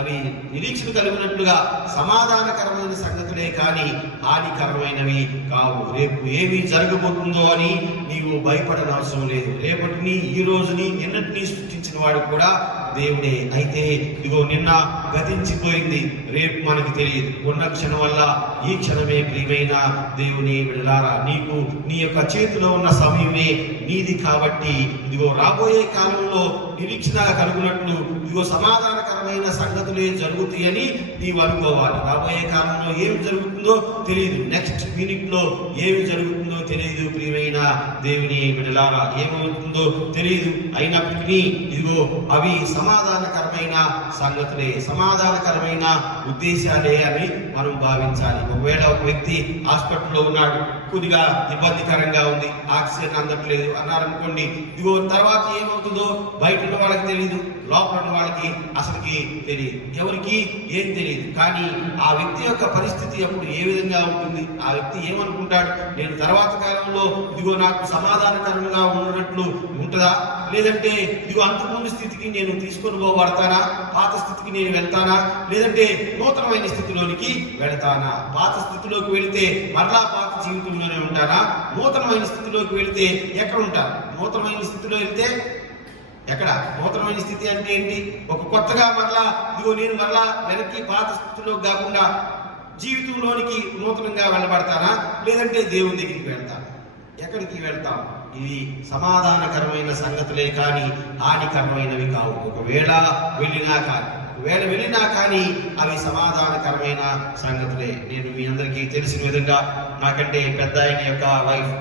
అవి నిరీక్షణ కలిగినట్లుగా సమాధానకరమైన సంగతులే కానీ హానికరమైనవి కావు. రేపు ఏమి జరగబోతుందో అని నీవు భయపడనవసరం లేదు. రేపటిని, ఈ రోజుని, నిన్నటిని సృష్టించిన వాడు కూడా దేవుడే. అయితే ఇదిగో నిన్న గతించిపోయింది, రేపు మనకు తెలియదు. ఉన్న క్షణం వల్ల ఈ క్షణమే ప్రియమైన దేవుని బిడ్డలారా, నీకు నీ యొక్క చేతిలో ఉన్న సమయమే నీది. కాబట్టి ఇదిగో రాబోయే కాలంలో నిరీక్షణ కలుగునట్లు ఇదిగో సమాధానకరమైన సంగతులే జరుగుతాయని నీవు అనుకోవాలి. రాబోయే కాలంలో ఏమి జరుగుతుందో తెలియదు, నెక్స్ట్ మినిట్ లో ఏమి జరుగుతుందో తెలియదు. ప్రియమైన దేవుని బిడ్డలారా, ఏమవుతుందో తెలియదు. అయినప్పటికీ ఇదిగో అవి సమాధానకరమైన సంగతులే, సమాధానకరమైన ఉద్దేశాలే అని మనం భావించాలి. ఒకవేళ ఒక వ్యక్తి హాస్పిటల్లో ఉన్నాడు, కొద్దిగా ఇబ్బందికరంగా ఉంది, ఆక్సిజన్ అందట్లేదు అన్నారనుకోండి, ఇదిగో తర్వాత ఏమవుతుందో బయట ఉన్న వాళ్ళకి తెలియదు, లోపల ఉన్న వాళ్ళకి అసలుకి తెలియదు, ఎవరికి ఏం తెలియదు. కానీ ఆ వ్యక్తి యొక్క పరిస్థితి అప్పుడు ఏ విధంగా ఉంటుంది, ఆ వ్యక్తి ఏమనుకుంటాడు, నేను తర్వాత కాలంలో ఇదిగో నాకు సమాధానకరంగా ఉన్నట్లు ఉంటుందా, లేదంటే ఇదిగో అంతకుముందు స్థితికి నేను తీసుకొని పోబడతానా, పాత స్థితికి నేను వెళ్తానా, లేదంటే నూతనమైన స్థితిలోనికి వెళతానా. పాత స్థితిలోకి వెళితే మరలా పాత జీవితంలోనే ఉంటానా, నూతనమైన స్థితిలోకి వెళితే ఎక్కడ ఉంటాను. నూతనమైన స్థితిలో వెళ్తే ఎక్కడ, నూతనమైన స్థితి అంటే ఏంటి, ఒక కొత్తగా మరలా ఇదిగో నేను మరలా వెనక్కి పాత స్థితిలోకి కాకుండా జీవితంలోనికి నూతనంగా వెళ్ళబడతానా, లేదంటే దేవుని దగ్గరికి వెళ్తాను. ఎక్కడికి వెళ్తాం? ఇవి సమాధానకరమైన సంగతులే కానీ హానికరమైనవి కావు. ఒకవేళ వెళ్ళినా కానీ అవి సమాధానకరమైన సంగతులే. నేను మీ అందరికీ తెలిసిన విధంగా నాకంటే పెద్ద ఆయన యొక్క వైఫ్,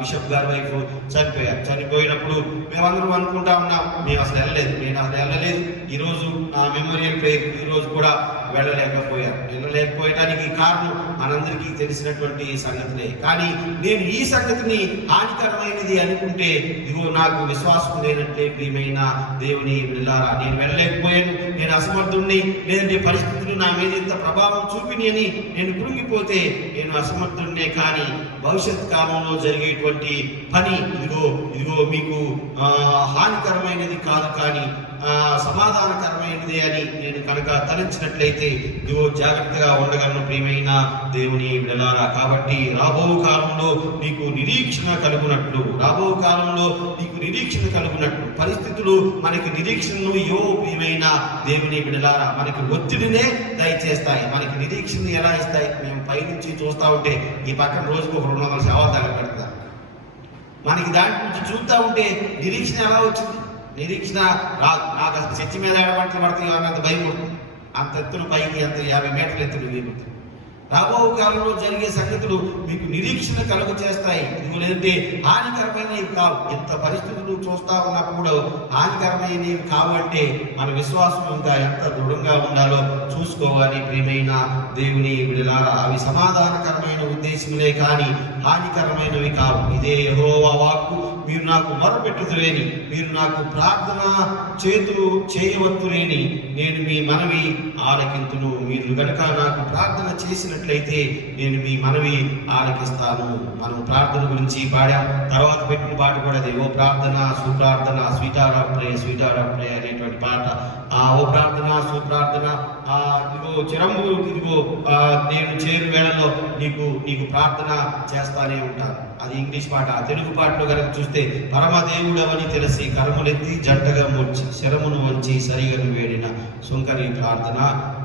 బిషప్ గారి వైఫ్ చనిపోయారు. చనిపోయినప్పుడు మేమందరం అనుకుంటా ఉన్నాం, నేను అసలు వెళ్ళలేదు. ఈరోజు మెమోరియల్ ప్రేయర్ ఈరోజు కూడా వెళ్ళలేకపోయడానికి కారణం మనందరికీ తెలిసినటువంటి సంగతులే. కానీ నేను ఈ సంగతిని హానికరమైనది అనుకుంటే ఇదిగో నాకు విశ్వాసం లేనట్లే. ప్రియమైన దేవుని బిడ్డలారా, నేను వెళ్ళలేకపోయాను, నేను అసమర్థుణ్ణి, లేదంటే పరిస్థితులు నా మీద ఇంత ప్రభావం చూపిని అని నేను కృంగిపోతే నేను అసమర్థుణ్ణే. కానీ భవిష్యత్ కాలంలో జరిగేటువంటి పని ఇదిగో మీకు హానికరమైనది కాదు, కానీ సమాధానకరమైనది అని నేను కనుక తలంచినట్లయితే ఇదిగో జాగ్రత్తగా ఉండగలను. ప్రియమైన దేవుని బిడ్డలారా, కాబట్టి రాబో కాలంలో నీకు నిరీక్షణ కలుగునట్లు పరిస్థితులు మనకి నిరీక్షణను ప్రియమైన దేవుని బిడ్డలారా మనకి ఒత్తిడినే దయచేస్తాయి. మనకి నిరీక్షణ ఎలా ఇస్తాయి? మేము పైనుంచి చూస్తూ ఉంటే ఈ పక్కన రోజుకు 200 సేవలు తగలబెడతారు. మనకి దాంట్ నుంచి చూస్తూ ఉంటే నిరీక్షణ ఎలా వచ్చింది? నిరీక్షణ రాదు. నాకు అసలు చర్చి మీద ఏడబట్టలు పడతాయి అన్నంత భయం ఉంటుంది. అంత ఎత్తున పైకి, అంత 50 మీటర్ల ఎత్తులు వేయబడుతుంది. రాబో కాలంలో జరిగే సంగతులు మీకు నిరీక్షణ కలుగ చేస్తాయి. ఇదిగో లేదంటే హానికరమైనవి కావు. ఎంత పరిస్థితులు చూస్తా ఉన్నప్పుడు హానికరమైనవి కావు అంటే మన విశ్వాసం ఇంకా ఎంత దృఢంగా ఉండాలో చూసుకోవాలి. ప్రియమైన దేవుని బిడ్డలారా, అవి సమాధానకరమైన ఉద్దేశములే కానీ హానికరమైనవి కావు. ఇదే యెహోవా వాక్కు, మీరు నాకు మొరపెట్టుదురేని, మీరు నాకు ప్రార్థన చేతులు చేయవద్దురేని నేను మీ మనవి ఆలకింతును. మీరు గనుక నాకు ప్రార్థన చేసినట్లయితే నేను మీ మనవి ఆలకిస్తాను. మనం ప్రార్థన గురించి పాడాం. తర్వాత పెట్టిన పాట కూడా ఓ ప్రార్థన సుప్రార్థన, స్వీట్ ఆర్ ఆఫ్ ప్రే అనేటువంటి పాట. ఓ ప్రార్థన సుప్రార్థన, ఇదిగో చిరంబు, ఇదిగో నేను చేరు వేళల్లో నీకు ప్రార్థన చేస్తానే ఉంటాను. అది ఇంగ్లీష్ పాట. తెలుగు పాటలో కనుక చూస్తే పరమదేవుడవని తెలిసి కరములెత్తి జంటగా మూర్చి శరమును వంచి సరిగను వేడిన సుంకరి ప్రార్థన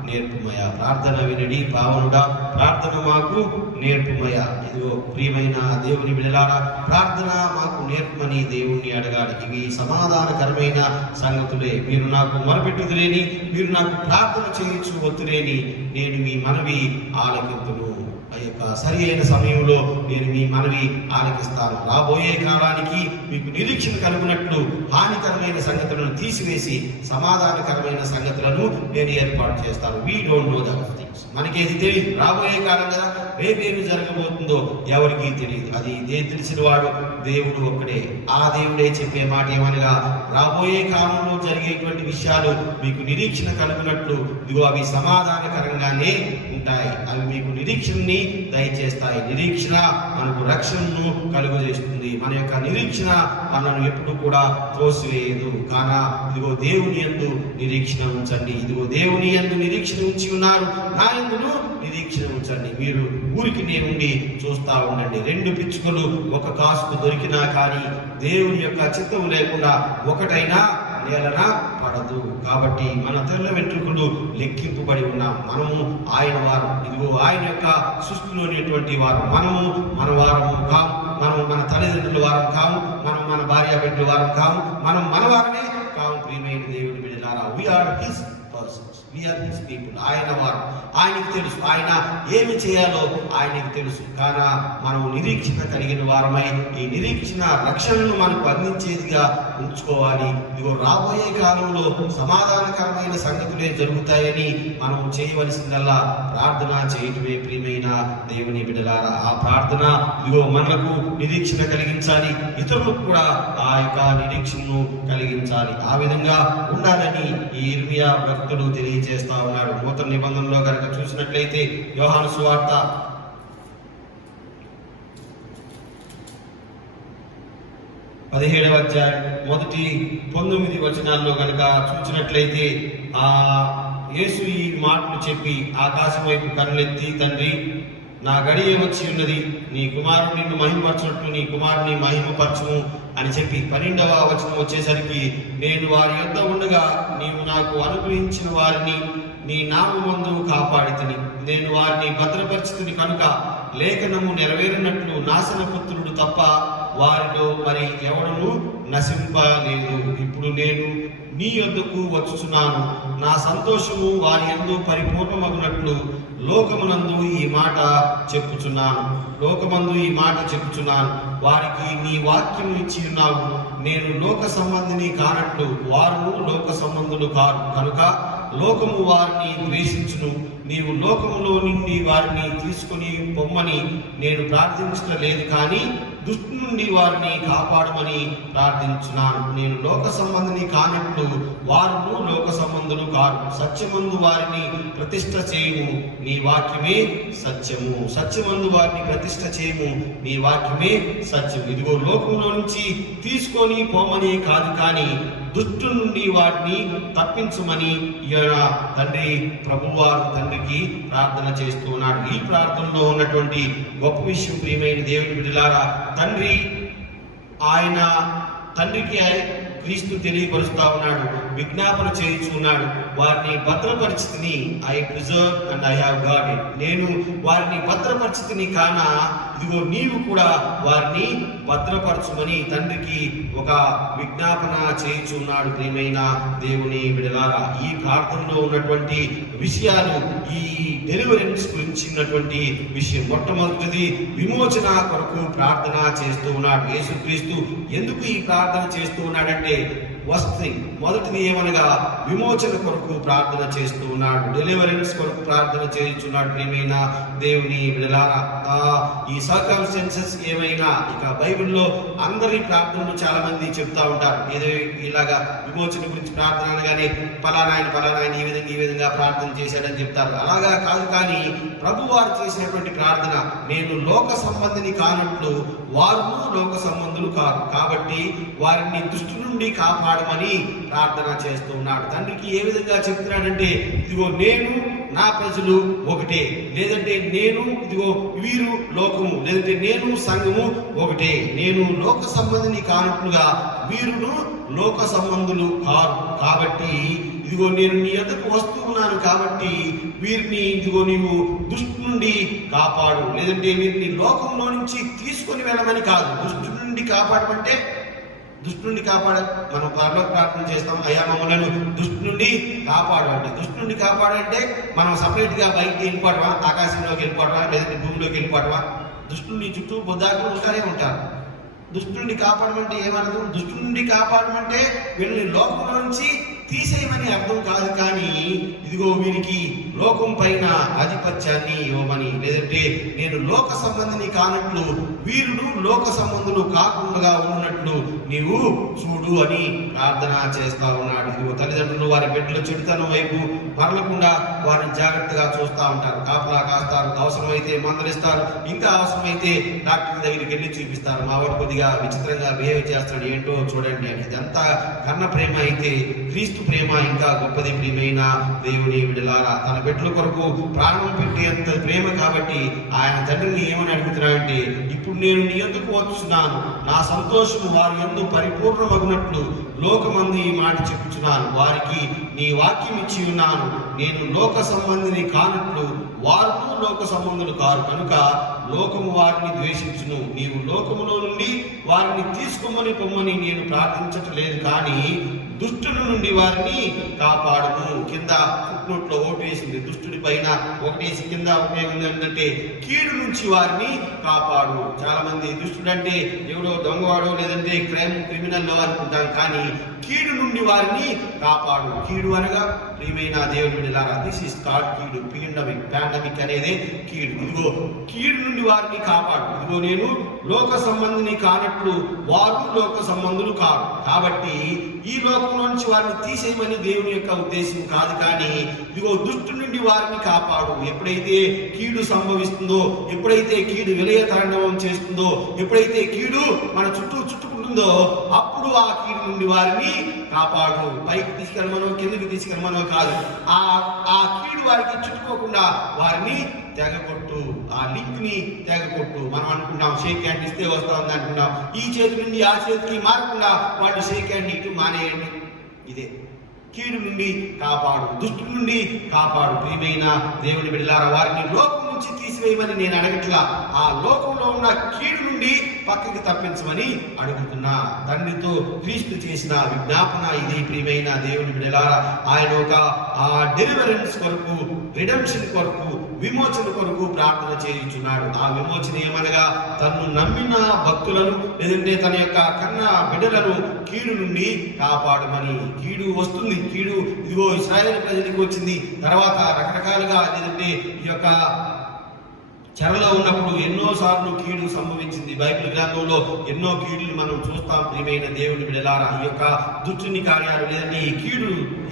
నేర్పుమయ. ప్రార్థన వినడి పావనుడా, ప్రార్థన మాకు నేర్పుమయ. ఇదిగో ప్రియమైన దేవుని బిడ్డలారా, ప్రార్థన మాకు నేర్పమని దేవుణ్ణి అడగాలి. ఇవి సమాధానకరమైన సంగతులే. మీరు నాకు మొరపెట్టుదురేని, మీరు నాకు ప్రార్థన చేయొచ్చు వద్దురేని నేను మీ మనవి ఆలకింతును. ఆ యొక్క సరి అయిన సమయంలో నేను మీ మనవి ఆలకిస్తాను. రాబోయే కాలానికి మీకు నిరీక్షణ కలుగునట్లు హానికరమైన సంగతులను తీసివేసి సమాధానకరమైన సంగతులను నేను ఏర్పాటు చేస్తాను. We don't know that things. మనకేది తెలియదు. రాబోయే కాలం కదా, రేపేమి జరగబోతుందో ఎవరికీ తెలియదు. అది తెలిసిన వాడు దేవుడు ఒక్కడే. ఆ దేవుడే చెప్పే మాట ఏమనగా, రాబోయే కాలంలో జరిగేటువంటి విషయాలు మీకు నిరీక్షణ కలుగునట్లు ఇదిగో అవి సమాధానకరంగానే ఉంటాయి. అవి మీకు నిరీక్షణని దయచేస్తాయి. నిరీక్షణ మనకు రక్షణను కలుగజేస్తుంది. మన యొక్క నిరీక్షణ మనను ఎప్పుడు కూడా తోసివేయదు. కానా ఇదిగో దేవుని యందు నిరీక్షణ ఉంచండి. ఇదిగో దేవుని యందు నిరీక్షణ ఉంచి ఉన్నారు, నా యందును నిరీక్షణ ఉంచండి. మీరు ఊరికి ఉండి చూస్తా ఉండండి. 2 పిచ్చుకలు ఒక కాసుకు దొరికినా కానీ దేవుని యొక్క చిత్తం లేకుండా ఒకటైనా నేలన పడదు. కాబట్టి మన తెల్ల వెంట్రుకలు లెక్కింపబడి ఉన్నాం. మనము ఆయన వారం. ఇదిగో ఆయన యొక్క సృష్టిలోనేటువంటి వారం. మనము మన వారము కాము. మనం మన తల్లిదండ్రుల వారం కాము. మనం మన భార్య బిడ్డల వారం కాము. మనం మన వారమే కాము. ప్రియమైన దేవుని బిడ్డలారా, we are his persons, we are his people. ఆయన వారం. ఆయనకు తెలుసు ఆయన ఏమి చేయాలో ఆయనకు తెలుసు. కాన మనం నిరీక్షణ కలిగిన వారమై ఈ నిరీక్షణ రక్షణను మనకు అందించేదిగా ఉంచుకోవాలి. ఇదిగో రాబోయే కాలంలో సమాధానకరమైన సంగతులే జరుగుతాయని మనం చేయవలసిందల్లా ప్రార్థన చేయటమే. ప్రియమైన దేవుని బిడ్డలారా, ఆ ప్రార్థన ఇదిగో మనకు నిరీక్షణ కలిగించాలి, ఇతరులకు కూడా ఆ యొక్క నిరీక్షణను కలిగించాలి. ఆ విధంగా ఉండాలని ఈ ఇర్మియా భక్తుడు తెలియజేస్తా ఉన్నాడు. నూతన నిబంధనలో కనుక చూసినట్లయితే యోహాను సువార్త 17వ అధ్యాయం మొదటి 19 వచనాల్లో కనుక చూసినట్లయితే యేసు ఈ మాటలు చెప్పి ఆకాశం వైపు కన్నులెత్తి, తండ్రి నా గడియ వచ్చి ఉన్నది, నీ కుమారుడు నిన్ను మహిమపరచునట్లు నీ కుమారుని మహిమపరచుము అని చెప్పి 12వ వచనం వచ్చేసరికి, నేను వారి యొద్ద ఉండగా నీవు నాకు అనుగ్రహించిన వారిని నీ నామమందు కాపాడితిని. నేను వారిని భద్రపరిచితిని కనుక లేఖనము నెరవేరినట్లు నాశనపుత్రుడు తప్ప వారిలో మరి ఎవడును నశింపలేదు. ఇప్పుడు నేను నీ యొద్దకు వచ్చుచున్నాను. నా సంతోషము వారి యందు పరిపూర్ణమగునట్లు లోకమునందు ఈ మాట చెప్పుచున్నాను. వారికి నీ వాక్యము ఇచ్చి ఉన్నావు. నేను లోక సంబంధిని కానట్లు వారును లోక సంబంధులు కారు కనుక లోకము వారిని ద్వేషించును. నీవు లోకములో నుండి వారిని తీసుకొని పొమ్మని నేను ప్రార్థించడం లేదు, కానీ దుష్టు నుండి వారిని కాపాడమని ప్రార్థించున్నాను. నేను లోక సంబంధిని కానట్లు వారును లోక సంబంధులు కారు. సత్యమందు వారిని ప్రతిష్ఠ చేయము, నీ వాక్యమే సత్యము. సత్యమందు వారిని ప్రతిష్ఠ చేయము, నీ వాక్యమే సత్యము. ఇదిగో లోకంలో నుంచి తీసుకొని పోమని కాదు, కానీ దుష్టు నుండి వారిని తప్పించమని తండ్రి ప్రభువారు తండ్రికి ప్రార్థన చేస్తూ ఉన్నాడు. ఈ ప్రార్థనలో ఉన్నటువంటి గొప్ప విషయం ప్రియమైన దేవుని బిడ్డలారా, తండ్రికి క్రీస్తు తెలియపరుస్తా ఉన్నాడు, విజ్ఞాపన చేయించున్నాడు. వారిని భద్రపరిచితిని, I preserve and I have got it. నేను వారిని భద్రపరిచితిని కాన ఇదిగో నీవు కూడా వారిని భద్రపరచుమని తండ్రికి ఒక విజ్ఞాపన చేయించున్నాడు. ప్రియమైన దేవుని బిడ్డలారా, ఈ ప్రార్థనలో ఉన్నటువంటి విషయాలు ఈ డెలివరెన్స్ గురించినటువంటి విషయం. మొట్టమొదటిది విమోచన కొరకు ప్రార్థన చేస్తూ ఉన్నాడు. యేసుక్రీస్తు ఎందుకు ఈ ప్రార్థన చేస్తూ ఉన్నాడంటే మొదటిది ఏమనగా విమోచన కొరకు ప్రార్థన చేస్తూ ఉన్నాడు, డెలివరెన్స్ కొరకు ప్రార్థన చేయించున్నాడు. ప్రియమైన దేవుని బిడ్డలారా, ఈ సర్కమ్స్టెన్సెస్ ఏమైనా ఇక బైబిల్లో అందరి ప్రార్థనలు చాలా మంది చెప్తా ఉంటారు. ఏదో ఇలాగా విమోచన గురించి ప్రార్థన అనగానే పలానాయన ఈ విధంగా ప్రార్థన చేశాడని చెప్తారు. అలాగా కాదు, కానీ ప్రభు వారు చేసినటువంటి ప్రార్థన, నేను లోక సంబంధిని కానట్లు వారు లోక సంబంధులు కాదు, కాబట్టి వారిని దుష్టు నుండి కాపాడమని ప్రార్థన చేస్తూ ఉన్నాడు. తండ్రికి ఏ విధంగా చెప్తున్నాడంటే, ఇదిగో నేను నా ప్రజలు ఒకటే, లేదంటే నేను ఇదిగో వీరు లోకము, లేదంటే నేను సంఘము ఒకటే. నేను లోక సంబంధిని కానట్లుగా వీరును లోక సంబంధులు కారు, కాబట్టి ఇదిగో నేను నీ యొద్దకు వస్తూ ఉన్నాను, కాబట్టి వీరిని ఇదిగో నీవు దుష్టు నుండి కాపాడు, లేదంటే వీరిని లోకంలో నుంచి తీసుకొని వెళ్ళమని కాదు. దుష్టు నుండి కాపాడమంటే దుష్టు నుండి కాపాడ మనం పరలోక ప్రార్థన చేస్తాం, అయ్యా మమ్మల్ని దుష్టు నుండి కాపాడు అంటే. దుష్టు నుండి కాపాడంటే మనం సపరేట్గా బయటికి వెళ్ళిపోవడమా, ఆకాశంలోకి వెళ్ళిపోవడమా, లేదంటే భూమిలోకి వెళ్ళిపోవడమా? దుష్టు నుండి చుట్టూ బొద్దాకులు ఉంటారు. దుష్టు నుండి కాపాడమంటే ఏమర్థం? దుష్టు నుండి కాపాడమంటే వీళ్ళని లోకంలో నుంచి తీసేయమని అర్థం కాదు, కానీ ఇదిగో వీరికి లోకం పైన ఆధిపత్యాన్ని ఇవ్వమని, లేదంటే నేను లోక సంబంధిని కానట్లు వీరుడు లోక సంబంధులు కాకుండా ఉన్నట్లు నీవు చూడు అని ప్రార్థన చేస్తా ఉన్నాడు. ఇదిగో తల్లిదండ్రులు వారి బిడ్డల చెడుతనం వైపు మరలకుండా వారిని జాగ్రత్తగా చూస్తూ ఉంటారు, కాపలా కాస్తారు, అవసరమైతే మందలిస్తారు, ఇంకా అవసరమైతే డాక్టర్ దగ్గరికి వెళ్ళి చూపిస్తారు. మా వాడు కొద్దిగా విచిత్రంగా బిహేవ్ చేస్తాడు, ఏంటో చూడండి అని. ఇదంతా కన్న ప్రేమ అయితే క్రీస్తు ప్రేమ ఇంకా గొప్పది. ప్రియమైన దేవుని బిడ్డలారా, తన బిడ్డల కొరకు ప్రాణం పెట్టేంత ప్రేమ కాబట్టి ఆయన తండ్రిని ఏమని అడుగుతున్నాడంటే, ఇప్పుడు నేను నీ యొద్దకు వచ్చున్నాను, నా సంతోషము వారి యందు పరిపూర్ణమగునట్లు లోకమంది ఈ మాట చెప్పుచున్నాను. వారికి నీ వాక్యం ఇచ్చి ఉన్నాను. నేను లోక సంబంధిని కానట్లు వారు లోక సంబంధులు కారు కనుక లోకము వారిని ద్వేషించును. నీవు లోకములో నుండి వారిని తీసుకోమని పొమ్మని నేను ప్రార్థించటం లేదు, కానీ దుష్టుల నుండి వారిని కాపాడును. కింద ఫుట్నోట్లో ఓటు వేసింది, దుష్టుడి పైన ఒకటేసి కింద ఉపయోగం ఏంటంటే కీడు నుంచి వారిని కాపాడు. చాలా మంది దుష్టుడు అంటే ఎవడో దొంగవాడో లేదంటే క్రిమినల్ అనుకుంటాం, కానీ కీడు నుండి వారిని కాపాడు. కీడు అనగా ప్రియమైన దేవుని బిడ్డలారా, దిస్ ఇస్ కాల్డ్ కీడు. పాండమిక్ అనేది కీడు. ఇదిగో కీడు నుండి వారిని కాపాడు. ఇదిగో నేను లోక సంబంధిని కానట్లు వారు లోక సంబంధులు కాదు, కాబట్టి ఈ లోకంలో నుంచి వారిని తీసేయమని దేవుని యొక్క ఉద్దేశం కాదు, కానీ ఇదిగో దుష్టు నుండి వారిని కాపాడు. ఎప్పుడైతే కీడు సంభవిస్తుందో, ఎప్పుడైతే కీడు విలయ తాండవం చేస్తుందో, ఎప్పుడైతే కీడు మన చుట్టుకుంటుందో, అప్పుడు ఆ కీడు నుండి వారిని కాపాడు. పైకి తీసుకెళ్ళమనో కిందకి తీసుకెళ్ళమనో కాదు, ఆ కీడు వారికి చుట్టుకోకుండా వారిని తెగకొట్టు, ఆ లింక్ ని తెగకొట్టు. మనం అనుకుంటాం షేక్ హ్యాండ్ ఇస్తే వస్తుంది అనుకుంటాం, ఈ చేతి నుండి ఆ చేతికి మారకుండా వాళ్ళు షేక్ హ్యాండ్ ఇటు మానేయండి. ఇదే కీడు నుండి కాపాడు, దుష్టు నుండి కాపాడు. ప్రియమైన దేవుని బిడ్డలారా, వారిని లోకం నుంచి తీసివేయమని నేను అడగట్లా, ఆ లోకంలో ఉన్న కీడు నుండి పక్కకి తప్పించమని అడుగుతున్నా. తండ్రితో క్రీస్తు చేసిన విజ్ఞాపన ఇది. ప్రియమైన దేవుని బిడ్డలారా, ఆయన ఒక డెలివరెన్స్ కొరకు, రిడెంప్షన్ కొరకు, విమోచన కొరకు ప్రార్థన చేయించున్నాడు. ఆ విమోచన ఏమనగా తన్ను నమ్మిన భక్తులను, లేదంటే తన యొక్క కన్న బిడ్డలను కీడు నుండి కాపాడమని. కీడు వస్తుంది, కీడు ఇదిగో ఇశ్రాయేలు ప్రజలకు వచ్చింది. తర్వాత రకరకాలుగా, లేదంటే ఈ యొక్క చెరలో ఉన్నప్పుడు ఎన్నోసార్లు కీడు సంభవించింది. బైబిల్ గ్రంథంలో ఎన్నో కీడులు మనం చూస్తాం. ప్రియమైన దేవుని బిడ్డలారా, ఈ యొక్క దుష్టుని కార్యాలు, లేదంటే ఈ కీడు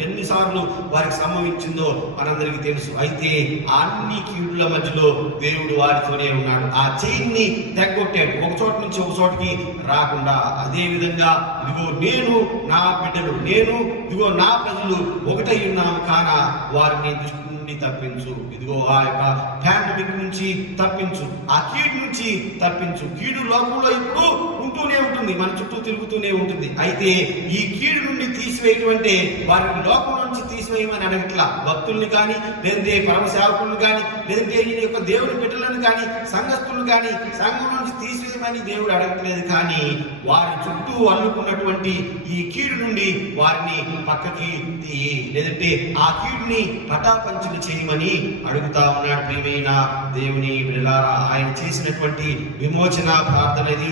ఎన్నిసార్లు వారికి సంభవించిందో మనందరికీ తెలుసు. అయితే అన్ని కీడుల మధ్యలో దేవుడు వారితోనే ఉన్నాడు. ఆ చైన్ని తెగొట్టాడు, ఒక చోట నుంచి ఒక చోటికి రాకుండా. అదే విధంగా ఇదిగో నేను నా బిడ్డలు, నేను ఇదిగో నా ప్రజలు ఒకటై ఉన్నాము కాన వారిని దుష్టు నుండి తప్పించు. ఇదిగో ఆ యొక్క పాండమిక్ నుంచి తప్పించు, ఆ కీడు నుంచి తప్పించు. కీడు లోకంలో ఇప్పుడు ఉంటూనే ఉంటుంది, మన చుట్టూ తిరుగుతూనే ఉంటుంది. అయితే ఈ కీడు నుండి తీసివేయటం అంటే వారిని లోకం నుంచి తీసివేయమని అడగట్లా. భక్తుల్ని కానీ, లేదంటే పరమ సేవకులను కానీ, లేదంటే ఈ యొక్క దేవుని బిడ్డలను కానీ, సంఘస్థులను కానీ సంఘం నుంచి తీసివేయమని దేవుడు అడగట్లేదు. కానీ వారి చుట్టూ అల్లుకున్నటువంటి ఈ కీడు నుండి వారిని పక్కకి తీయి, లేదంటే ఆ కీడుని పటాపంచలు చేయమని అడుగుతా ఉన్నాడు. ప్రియమైన దేవుని బిడ్డలారా, ఆయన చేసినటువంటి విమోచన ప్రార్థన ఇది.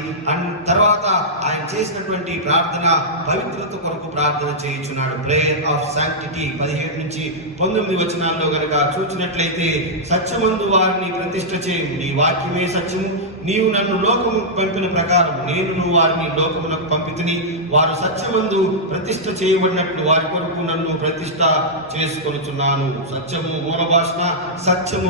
తర్వాత ఆయన చేసినటువంటి ప్రార్థన పవిత్రత కొరకు ప్రార్థన చేయించున్నాడు. ప్రేయర్ ఆఫ్ శాంక్టిటీ 17 నుంచి 19 వచనాల్లో గనక చూసినట్లయితే, సత్యమందు వారిని ప్రతిష్ఠ చేయు, నీ వాక్యమే సత్యము, నీవు నన్ను లోకము పంపిన ప్రకారం నేను వారిని లోకమునకు పంపితిని, వారు సత్యమందు ప్రతిష్ఠ చేయబడినట్లు వారి కొరకు నన్ను ప్రతిష్ఠ చేసుకొనుచున్నాను. సత్యము మూల భాషణ సత్యము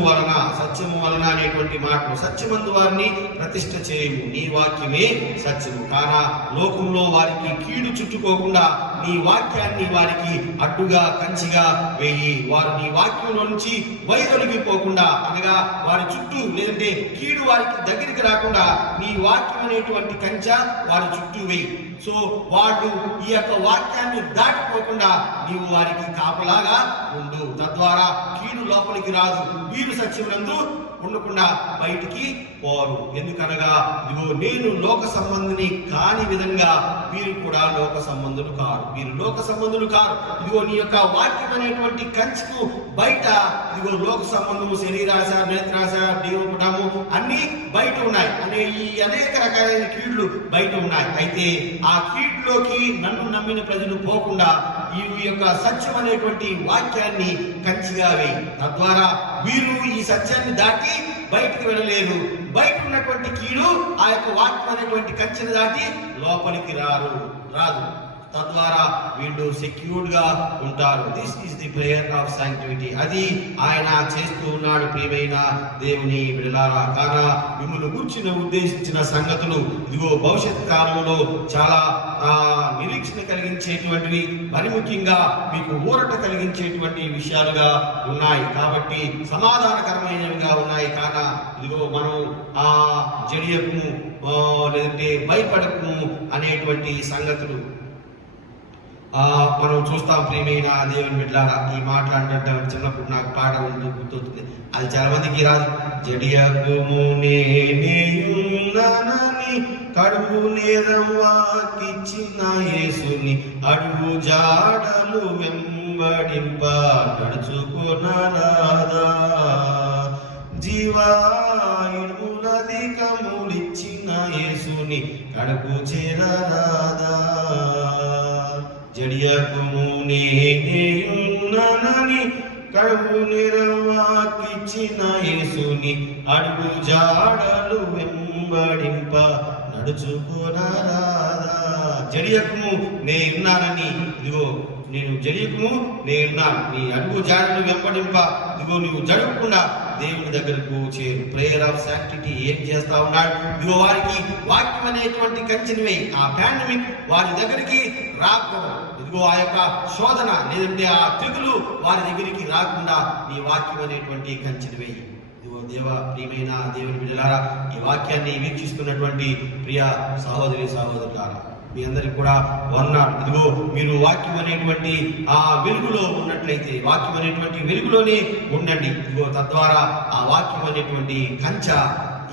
వలన అనేటువంటి మాటలు. సత్యమందు వారిని ప్రతిష్ఠ చేయము, నీ వాక్యమే సత్యము. కానా లోకంలో వారికి కీడు చుట్టుకోకుండా నీ వాక్యాన్ని వారికి అడ్డుగా కంచిగా వేయి. వారు నీ వాక్యంలో నుంచి వైదొలిగిపోకుండా, అనగా వారి చుట్టూ, లేదంటే కీడు వారికి దగ్గరికి రాకుండా నీ వాక్యం అనేటువంటి కంచె వారి చుట్టూ వేయి. సో వాళ్ళు ఈ యొక్క వాక్యాన్ని దాటిపోకుండా నీవు వారికి కాపలాగా ఉండు. తద్వారా కీడు లోపలికి రాదు, వీరు సత్యమునందు ఉండకుండా బయటికి పోరు. ఎందుకనగా ఇదిగో నేను లోక సంబంధిని కాని విధంగా వీరు కూడా లోక సంబంధులు కారు, వీరు లోక సంబంధులు కారు. ఇదిగో నీ యొక్క వాక్యం అనేటువంటి కంచెకు బయట ఇదిగో లోక సంబంధము, శరీరాశ, నేత్రాశ, దేవపుటము అన్ని బయట ఉన్నాయి. ఈ అనేక రకాలైన కీడులు బయట ఉన్నాయి. అయితే ఆ కీడులోకి నన్ను నమ్మిన ప్రజలు పోకుండా ఈ యొక్క సత్యం అనేటువంటి వాక్యాన్ని కంచిగా వేయి. తద్వారా వీరు ఈ సత్యాన్ని దాటి బయటికి వెళ్ళలేరు. బయట ఉన్నటువంటి కీడు ఆ యొక్క వాక్యం అనేటువంటి కంచెను దాటి లోపలికి రాదు. తద్వారా వీళ్ళు సెక్యూర్డ్ గా ఉంటారు. This is the prayer of sanctity. అది ఆయన చేస్తూ ఉన్నాడు. ప్రియమైన దేవుని బిడ్డలారా, కాగా మిమ్మల్ని గూర్చిన ఉద్దేశించిన సంగతులు ఇదిగో భవిష్యత్ కాలంలో చాలా నిరీక్షణ కలిగించేటువంటివి, మరి ముఖ్యంగా మీకు ఊరట కలిగించేటువంటి విషయాలుగా ఉన్నాయి. కాబట్టి సమాధానకరమైనవిగా ఉన్నాయి. కాగా ఇదిగో మనం జడియకుము, లేదంటే భయపడకుము అనేటువంటి సంగతులు మనం చూస్తాం. ప్రియమైన దేవుని బిడ్డలారా, ఈ మాట్లాడినట్టు చిన్నప్పుడు నాకు పాట గుర్తొస్తుంది. అది చాలా మందికి రాదు. జడియకుము నేనేయున్నానని కడుపు నేరం వాకిచ్చిన యేసుని అడుగు జాడలు వెంబడింప నడుచుకొనరాదా, జీవాయుములధికములిచ్చిన యేసుని కడుపు చేరరాదా. జడియకుము నేనేయున్నానని కడుపు నిరవాకిచ్చిన యేసుని అడుగు జాడలు వెంబడింప నడుచుకొనరాదా. జడియకుము నేనున్నానని, ఇదిగో నేను జడియకుము నేనున్నాను, నీ అడుగు జాడలు వెంబడింప, ఇదిగో నువ్వు జడకుండా దేవుని దగ్గరకు చేరు. ప్రేయర్ ఆఫ్ శాంక్టిటీ ఏం చేస్తా ఉన్నాడు? ఇదిగో వారికి వాక్యం అనేటువంటి కంచెని వేయి. ఆ పాండమిక్ వారి దగ్గరికి రాకూడదు. ఇదిగో ఆ యొక్క శోధన, లేదంటే ఆ తెగులు వారి దగ్గరికి రాకుండా నీ వాక్యం అనేటువంటి కంచెని వేయి. ఇదిగో ప్రియమైన దేవుని బిడ్డలారా, ఈ వాక్యాన్ని వీక్షిస్తున్నటువంటి ప్రియ సహోదరి సహోదరులారా, మీ అందరికి కూడా వందనాలు. ఇదిగో మీరు వాక్యం అనేటువంటి ఆ వెలుగులో ఉన్నట్లయితే, వాక్యం అనేటువంటి వెలుగులోనే ఉండండి. ఇదిగో తద్వారా ఆ వాక్యం అనేటువంటి కంచె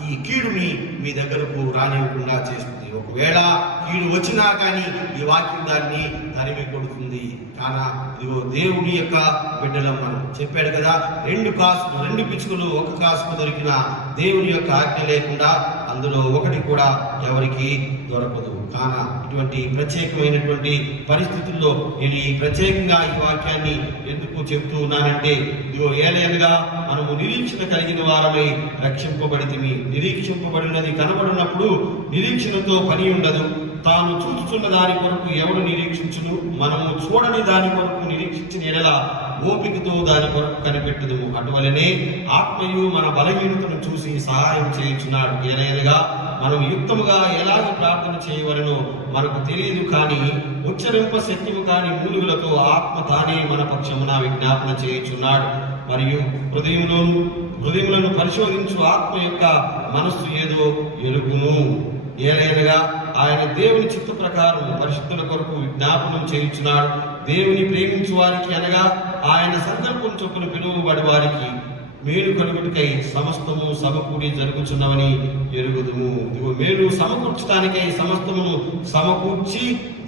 ఈ కీడుని మీ దగ్గరకు రానివ్వకుండా చేస్తుంది. ఒకవేళ కీడు వచ్చినా కానీ ఈ వాక్యం దాన్ని తరిమి కొడుతుంది. కానా ఇదిగో దేవుని యొక్క బిడ్డలం మనం. చెప్పాడు కదా, 2 పిచ్చుకలు 1 కాసుకు దొరికిన దేవుని యొక్క ఆజ్ఞ లేకుండా అందులో ఒకటి కూడా ఎవరికి దొరకదు. కానా ఇటువంటి ప్రత్యేకమైనటువంటి పరిస్థితుల్లో నేను ఈ ప్రత్యేకంగా ఈ వాక్యాన్ని ఎందుకు చెప్తూ ఉన్నానంటే, ఇదిగో ఏలయనగా మనము నిరీక్షణ కలిగిన వారమై రక్షింపబడితిమి. నిరీక్షింపబడినది కనబడినప్పుడు నిరీక్షణతో పని ఉండదు. తాను చూచుచున్న దాని కొరకు ఎవడు నిరీక్షించును? మనము చూడని దాని కొరకు నిరీక్షించిన ఎడల ఓపికతో దాని కొరకు కనిపెట్టదు. అటువలనే ఆత్మయు మన బలహీనతను చూసి సహాయం చేయుచున్నాడు. ఏలయనగా మనం యుక్తముగా ఎలాగ ప్రార్థన చేయవలనో మనకు తెలియదు, కానీ ఉచ్చరింప శక్తిము కాని మూలుగులతో ఆత్మ తానే మన పక్షమున విజ్ఞాపన చేయుచున్నాడు. మరియు హృదయములను పరిశోధించు ఆత్మ యొక్క మనస్సు ఏదో ఎరుగును. ఏలైనగా ఆయన దేవుని చిత్త ప్రకారం పరిశుద్ధుల కొరకు విజ్ఞాపనం చేయుచున్నాడు. దేవుని ప్రేమించు వారికి అనగా ఆయన సంకల్పం చొప్పున పిలువబడి వారికి మేలు కలుగుటకై సమస్తము సమకూడి జరుగుచున్నవని ఎరుగుదుము. ఇదిగో మేలు సమకూర్చడానికై సమస్తమును సమకూర్చి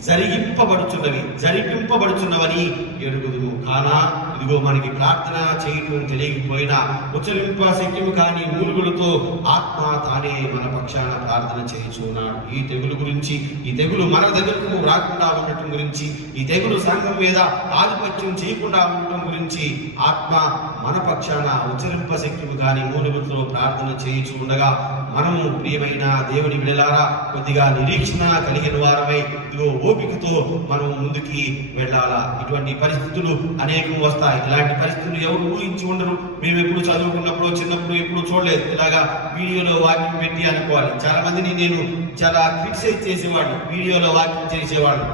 జరిపింపబడుచున్నవని ఎరుగుదుము. కానా ఇదిగో మనకి ప్రార్థన చేయటం తెలియకపోయినా ఉచ్చరింప శక్యము కానీ మూలుగులతో ఆత్మ తానే మన పక్షాన ప్రార్థన చేయుచున్నాడు. ఈ తెగులు గురించి, ఈ తెగులు మన దగ్గరకు రాకుండా ఉండటం గురించి, ఈ తెగులు సంఘం మీద ఆధిపత్యం చేయకుండా ఉండటం గురించి ఆత్మ మన పక్షాన ఉచ్చరింప శక్యము కానీ మూలుగులతో ప్రార్థన చేయుచు ఉండగా మనము ప్రియమైన దేవుని బిడ్డలారా కొద్దిగా నిరీక్షణ కలిగిన వారమై ఇదిగో ఓపికతో మనం ముందుకి వెళ్ళాలా. ఇటువంటి పరిస్థితులు అనేకం వస్తాయి. ఇలాంటి పరిస్థితులు ఎవరు ఊహించి ఉండరు. మేము ఎప్పుడు చదువుకున్నప్పుడు చిన్నప్పుడు ఎప్పుడు చూడలేదు. ఇలాగా వీడియోలో వాక్యం పెట్టి అనుకోవాలి. చాలా మందిని నేను చాలా క్రిటిసైజ్ చేసేవాళ్ళు, వీడియోలో వాక్యం చేసేవాళ్ళు.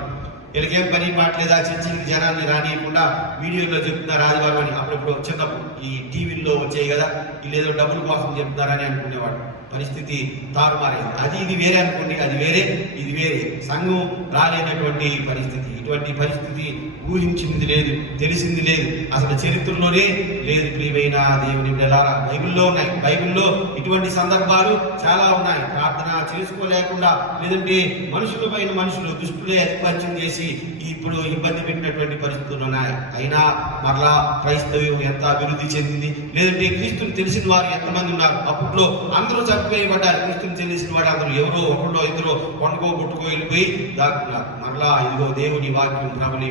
వీళ్ళకేం పని పాటలేదా, చర్చికి జనాన్ని రానియకుండా వీడియోలో చెప్తున్నారు ఆదివారం అని. అప్పుడప్పుడు చిన్నప్పుడు ఈ టీవీల్లో వచ్చాయి కదా, వీళ్ళు ఏదో డబ్బుల కోసం చెప్తున్నారని అనుకునేవాడు. పరిస్థితి తారుమారైంది. ఇది వేరే అనుకోండి, అది వేరే, ఇది వేరే. సంఘం రాలేనటువంటి పరిస్థితి. ఇటువంటి పరిస్థితి ఊహించింది లేదు, తెలిసింది లేదు, అసలు చరిత్రలోనే లేదు. ప్రియమైన దేవుని బిడ్డలారా, బైబిల్లో ఉన్నాయి. బైబిల్లో ఇటువంటి సందర్భాలు చాలా ఉన్నాయి. ప్రార్థన చేసుకోలేకుండా, లేదంటే మనుషులపైన మనుషులు దుష్టులే ఆధిపత్యం చేసి ఇప్పుడు ఇబ్బంది పెట్టినటువంటి పరిస్థితులు ఉన్నాయి. అయినా మరలా క్రైస్తవ్యం ఎంత అభివృద్ధి చెందింది, లేదంటే క్రీస్తుని తెలిసిన వారు ఎంతమంది ఉన్నారు. అప్పట్లో అందరూ చనిపోయేబడ్డారు. క్రీస్తుని తెలిసిన వాడు అందరూ ఎవరో ఒకళ్ళో ఇద్దరు కొండకో గుట్టుకో వెళ్ళిపోయి దాక్కున్నారు. మరలా ఇదిగో దేవుని వాక్యం ప్రబలి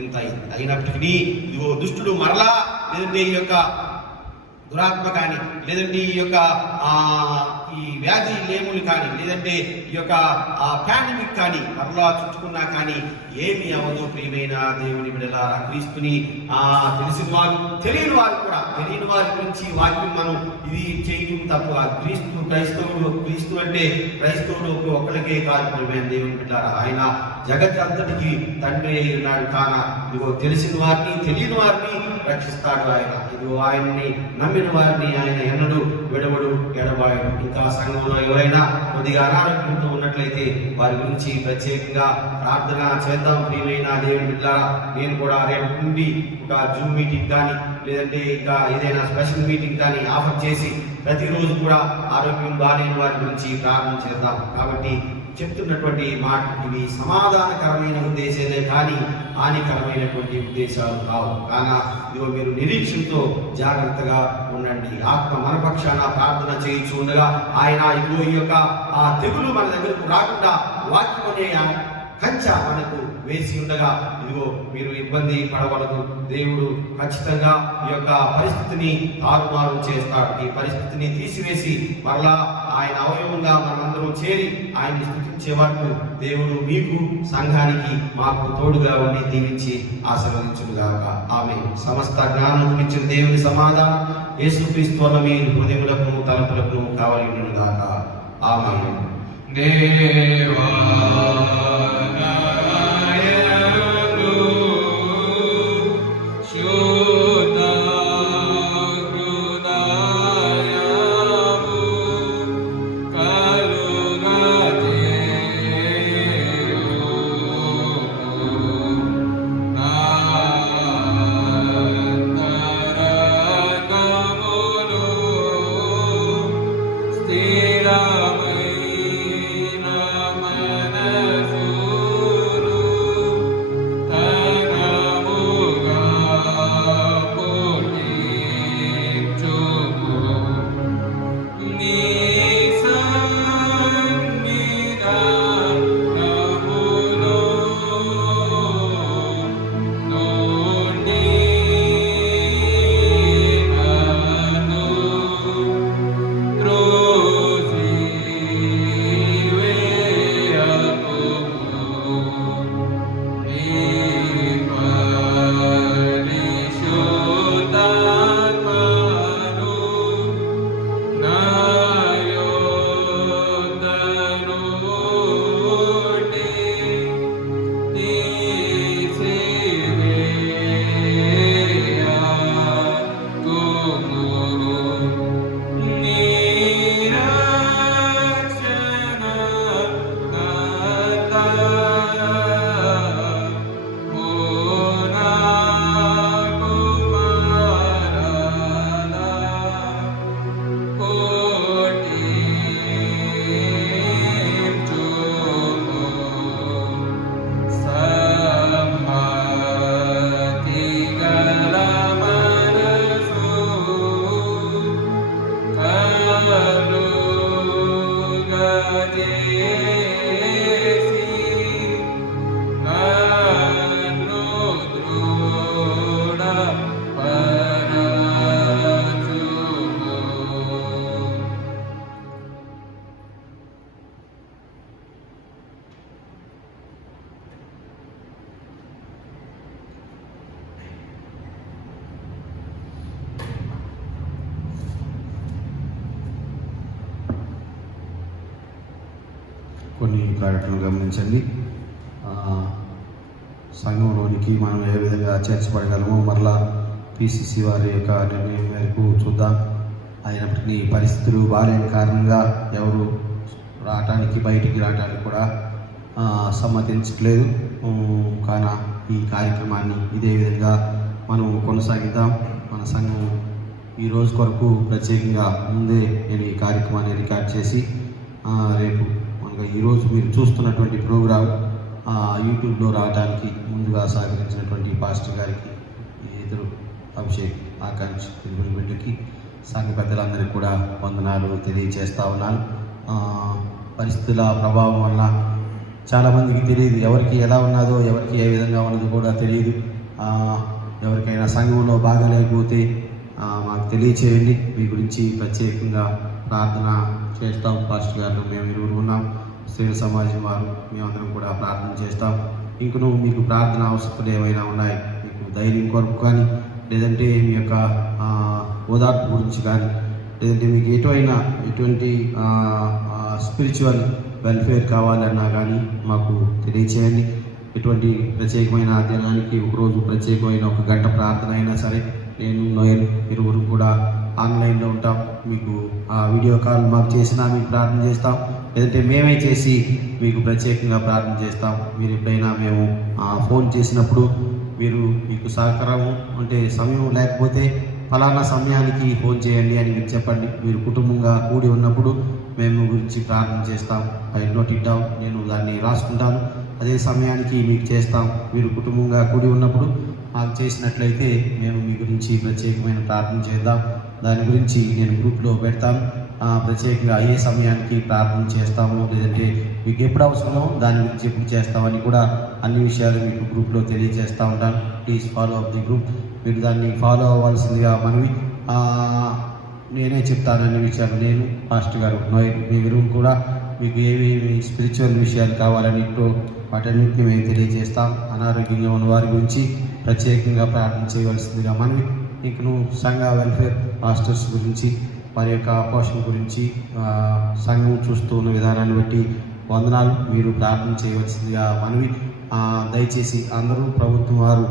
ఎంత అయింది. అయినప్పటికీ ఇదిగో దుష్టుడు మరలా, లేదంటే ఈ యొక్క దురాత్మ కానీ, లేదంటే ఈ యొక్క ఈ వ్యాధి లేములు కానీ, లేదంటే ఈ యొక్క పాండమిక్ కానీ మరలా చుట్టుకున్నా కానీ ఏమి అవ్వదు. ప్రియమైన దేవుని బిడ్డలారా, క్రీస్తుని తెలిసిన వారు, తెలియని వారు కూడా, తెలియని వారి గురించి వాక్యం మనం ఇది చేయటం తప్ప. క్రీస్తు అంటే క్రైస్తవుడు ఒక్కరికే కాదు. ప్రియమైన దేవుని బిడ్డలారా, ఆయన జగత్ అంతటికి తండ్రి అయి ఉన్నాడు. కాన ఇదిగో తెలిసిన వారిని, తెలియని వారిని రక్షిస్తాడు ఆయన. ఇదిగో ఆయన్ని నమ్మిన వారిని ఆయన ఎన్నడూ విడవడు, ఎడబాయడు. ఇంకా సంఘంలో ఎవరైనా కొద్దిగా అనారోగ్యంతో ఉన్నట్లయితే వారి గురించి ప్రత్యేకంగా ప్రార్థన చేద్దాం. ప్రియమైన దేవుని బిడ్డలారా, నేను కూడా రేపు నుండి ఒక జూమ్ మీటింగ్ కానీ, లేదంటే ఇంకా ఏదైనా స్పెషల్ మీటింగ్ కానీ ఆఫర్ చేసి ప్రతిరోజు కూడా ఆరోగ్యం బాగాలేని వారి గురించి ప్రార్థన చేద్దాం. కాబట్టి చెప్తున్నటువంటి మాట ఇవి సమాధానకరమైన ఉద్దేశాలే కానీ హానికరమైనటువంటి ఉద్దేశాలు కావు. కాగా ఇదిగో మీరు నిరీక్షణతో జాగ్రత్తగా ఉండండి. ఆత్మ మన పక్షాన ప్రార్థన చేయించు ఉండగా ఆయన ఇదిగో ఈ యొక్క తెగులు మన దగ్గరకు రాకుండా వాక్యం అనే కంచె మనకు వేసి ఉండగా ఇదిగో మీరు ఇబ్బంది పడవలదు. దేవుడు ఖచ్చితంగా ఈ యొక్క పరిస్థితిని తారుమారు చేస్తాడు. ఈ పరిస్థితిని తీసివేసి మరలా ఆయన అవయవంగా మనందరూ చేరి ఆయన్ని స్తుతించే వరకు దేవుడు మీకు, సంఘానికి, మాకు తోడుగా ఉండి దీవించి ఆశీర్వదించుగాక. ఆమేన్. సమస్త జ్ఞానం ఇచ్చిన దేవుని సమాధానం యేసుక్రీస్తు వల్ల మీ హృదయములకు, తలపులకు కావలి ఉండుగాక. ఆమేన్. దేవా నన్ను దృఢపరచుము. కొన్ని కార్యక్రమాలు గమనించండి. సంఘంలోనికి మనం ఏ విధంగా చేర్చబడగలమో మరలా పిసిసి వారి యొక్క నిర్ణయం మేరకు చూద్దాం. అయినప్పటికీ పరిస్థితులు బాగాలేని కారణంగా ఎవరు బయటికి రావడానికి కూడా సమ్మతించట్లేదు. కాన ఈ కార్యక్రమాన్ని ఇదే విధంగా మనం కొనసాగిద్దాం. మన సంఘం ఈ రోజు కొరకు ప్రత్యేకంగా ముందే నేను ఈ కార్యక్రమాన్ని రికార్డ్ చేసి రేపు మనగా ఈరోజు మీరు చూస్తున్నటువంటి ప్రోగ్రాం యూట్యూబ్లో రావడానికి ముందుగా సహకరించినటువంటి పాస్టర్ గారికి, ఇతరు అభిషేక్ ఆకాంక్ష బిడ్డకి, సంఘ పెద్దలందరికీ కూడా వందనాలు తెలియజేస్తూ ఉన్నాను. పరిస్థితుల ప్రభావం వల్ల చాలామందికి తెలియదు, ఎవరికి ఎలా ఉన్నదో ఎవరికి ఏ విధంగా ఉన్నదో కూడా తెలియదు. ఎవరికైనా సంఘంలో బాగాలేకపోతే మాకు తెలియచేయండి. మీ గురించి ప్రత్యేకంగా ప్రార్థన చేస్తాం. పాస్టర్ గారు మేము ఇరువురు ఉన్నాం, స్త్రీల సమాజం వారు మేమందరం కూడా ప్రార్థన చేస్తాం. ఇంకనూ మీకు ప్రార్థన అవసరాలు ఏమైనా ఉన్నాయి, మీకు ధైర్యం కొరకు కానీ, లేదంటే మీ యొక్క ఓదార్పు గురించి కానీ, లేదంటే మీకు ఎటువంటి స్పిరిచువల్ వెల్ఫేర్ కావాలన్నా కానీ మాకు తెలియచేయండి. ఎటువంటి ప్రత్యేకమైన అధ్యయనానికి ఒకరోజు ప్రత్యేకమైన 1 గంట ప్రార్థన అయినా సరే నేను నోయల్ ఇరువురు కూడా ఆన్లైన్లో ఉంటాం. మీకు వీడియో కాల్ మాకు చేసినా మీకు ప్రార్థన చేస్తాం, లేదంటే మేమే చేసి మీకు ప్రత్యేకంగా ప్రార్థన చేస్తాం. మీరు ఎప్పుడైనా మేము ఫోన్ చేసినప్పుడు మీకు సహకారం అంటే సమయం లేకపోతే ఫలానా సమయానికి ఫోన్ చేయండి అని మీరు చెప్పండి. మీరు కుటుంబంగా కూడి ఉన్నప్పుడు మేము గురించి ప్రార్థన చేస్తాం. నోట్ ఇట్ డౌన్, నేను దాన్ని రాసుకుంటాను. అదే సమయానికి మీకు చేస్తాం. మీరు కుటుంబంగా కూడి ఉన్నప్పుడు మాకు చేసినట్లయితే మేము మీ గురించి ప్రత్యేకమైన ప్రార్థన చేద్దాం. దాని గురించి నేను గ్రూప్లో పెడతాను. ప్రత్యేకంగా ఏ సమయానికి ప్రార్థన చేస్తామో, లేదంటే మీకు ఎప్పుడు అవసరమో దాని గురించి ఎప్పుడు చేస్తామని కూడా అన్ని విషయాలు మీకు గ్రూప్లో తెలియజేస్తూ ఉంటాను. Please follow up the group. మీరు దాన్ని ఫాలో అవ్వాల్సిందిగా మనవి. నేనే చెప్తాను అన్ని విషయాలు. నేను పాస్టర్ గారు మీరు కూడా మీకు ఏవేమి స్పిరిచువల్ విషయాలు కావాలని వాటన్నింటినీ మేము తెలియజేస్తాం. అనారోగ్యంగా ఉన్న వారి గురించి ప్రత్యేకంగా ప్రార్థన చేయవలసిందిగా మనవి. ఇంకను సంఘ వెల్ఫేర్ మాస్టర్స్ గురించి, వారి యొక్క పోషణ గురించి సంఘం చూస్తూ ఉన్న విధానాన్ని బట్టి వందనాలు. మీరు ప్రార్థన చేయవలసిందిగా మనవి. దయచేసి అందరూ ప్రభుత్వం వారు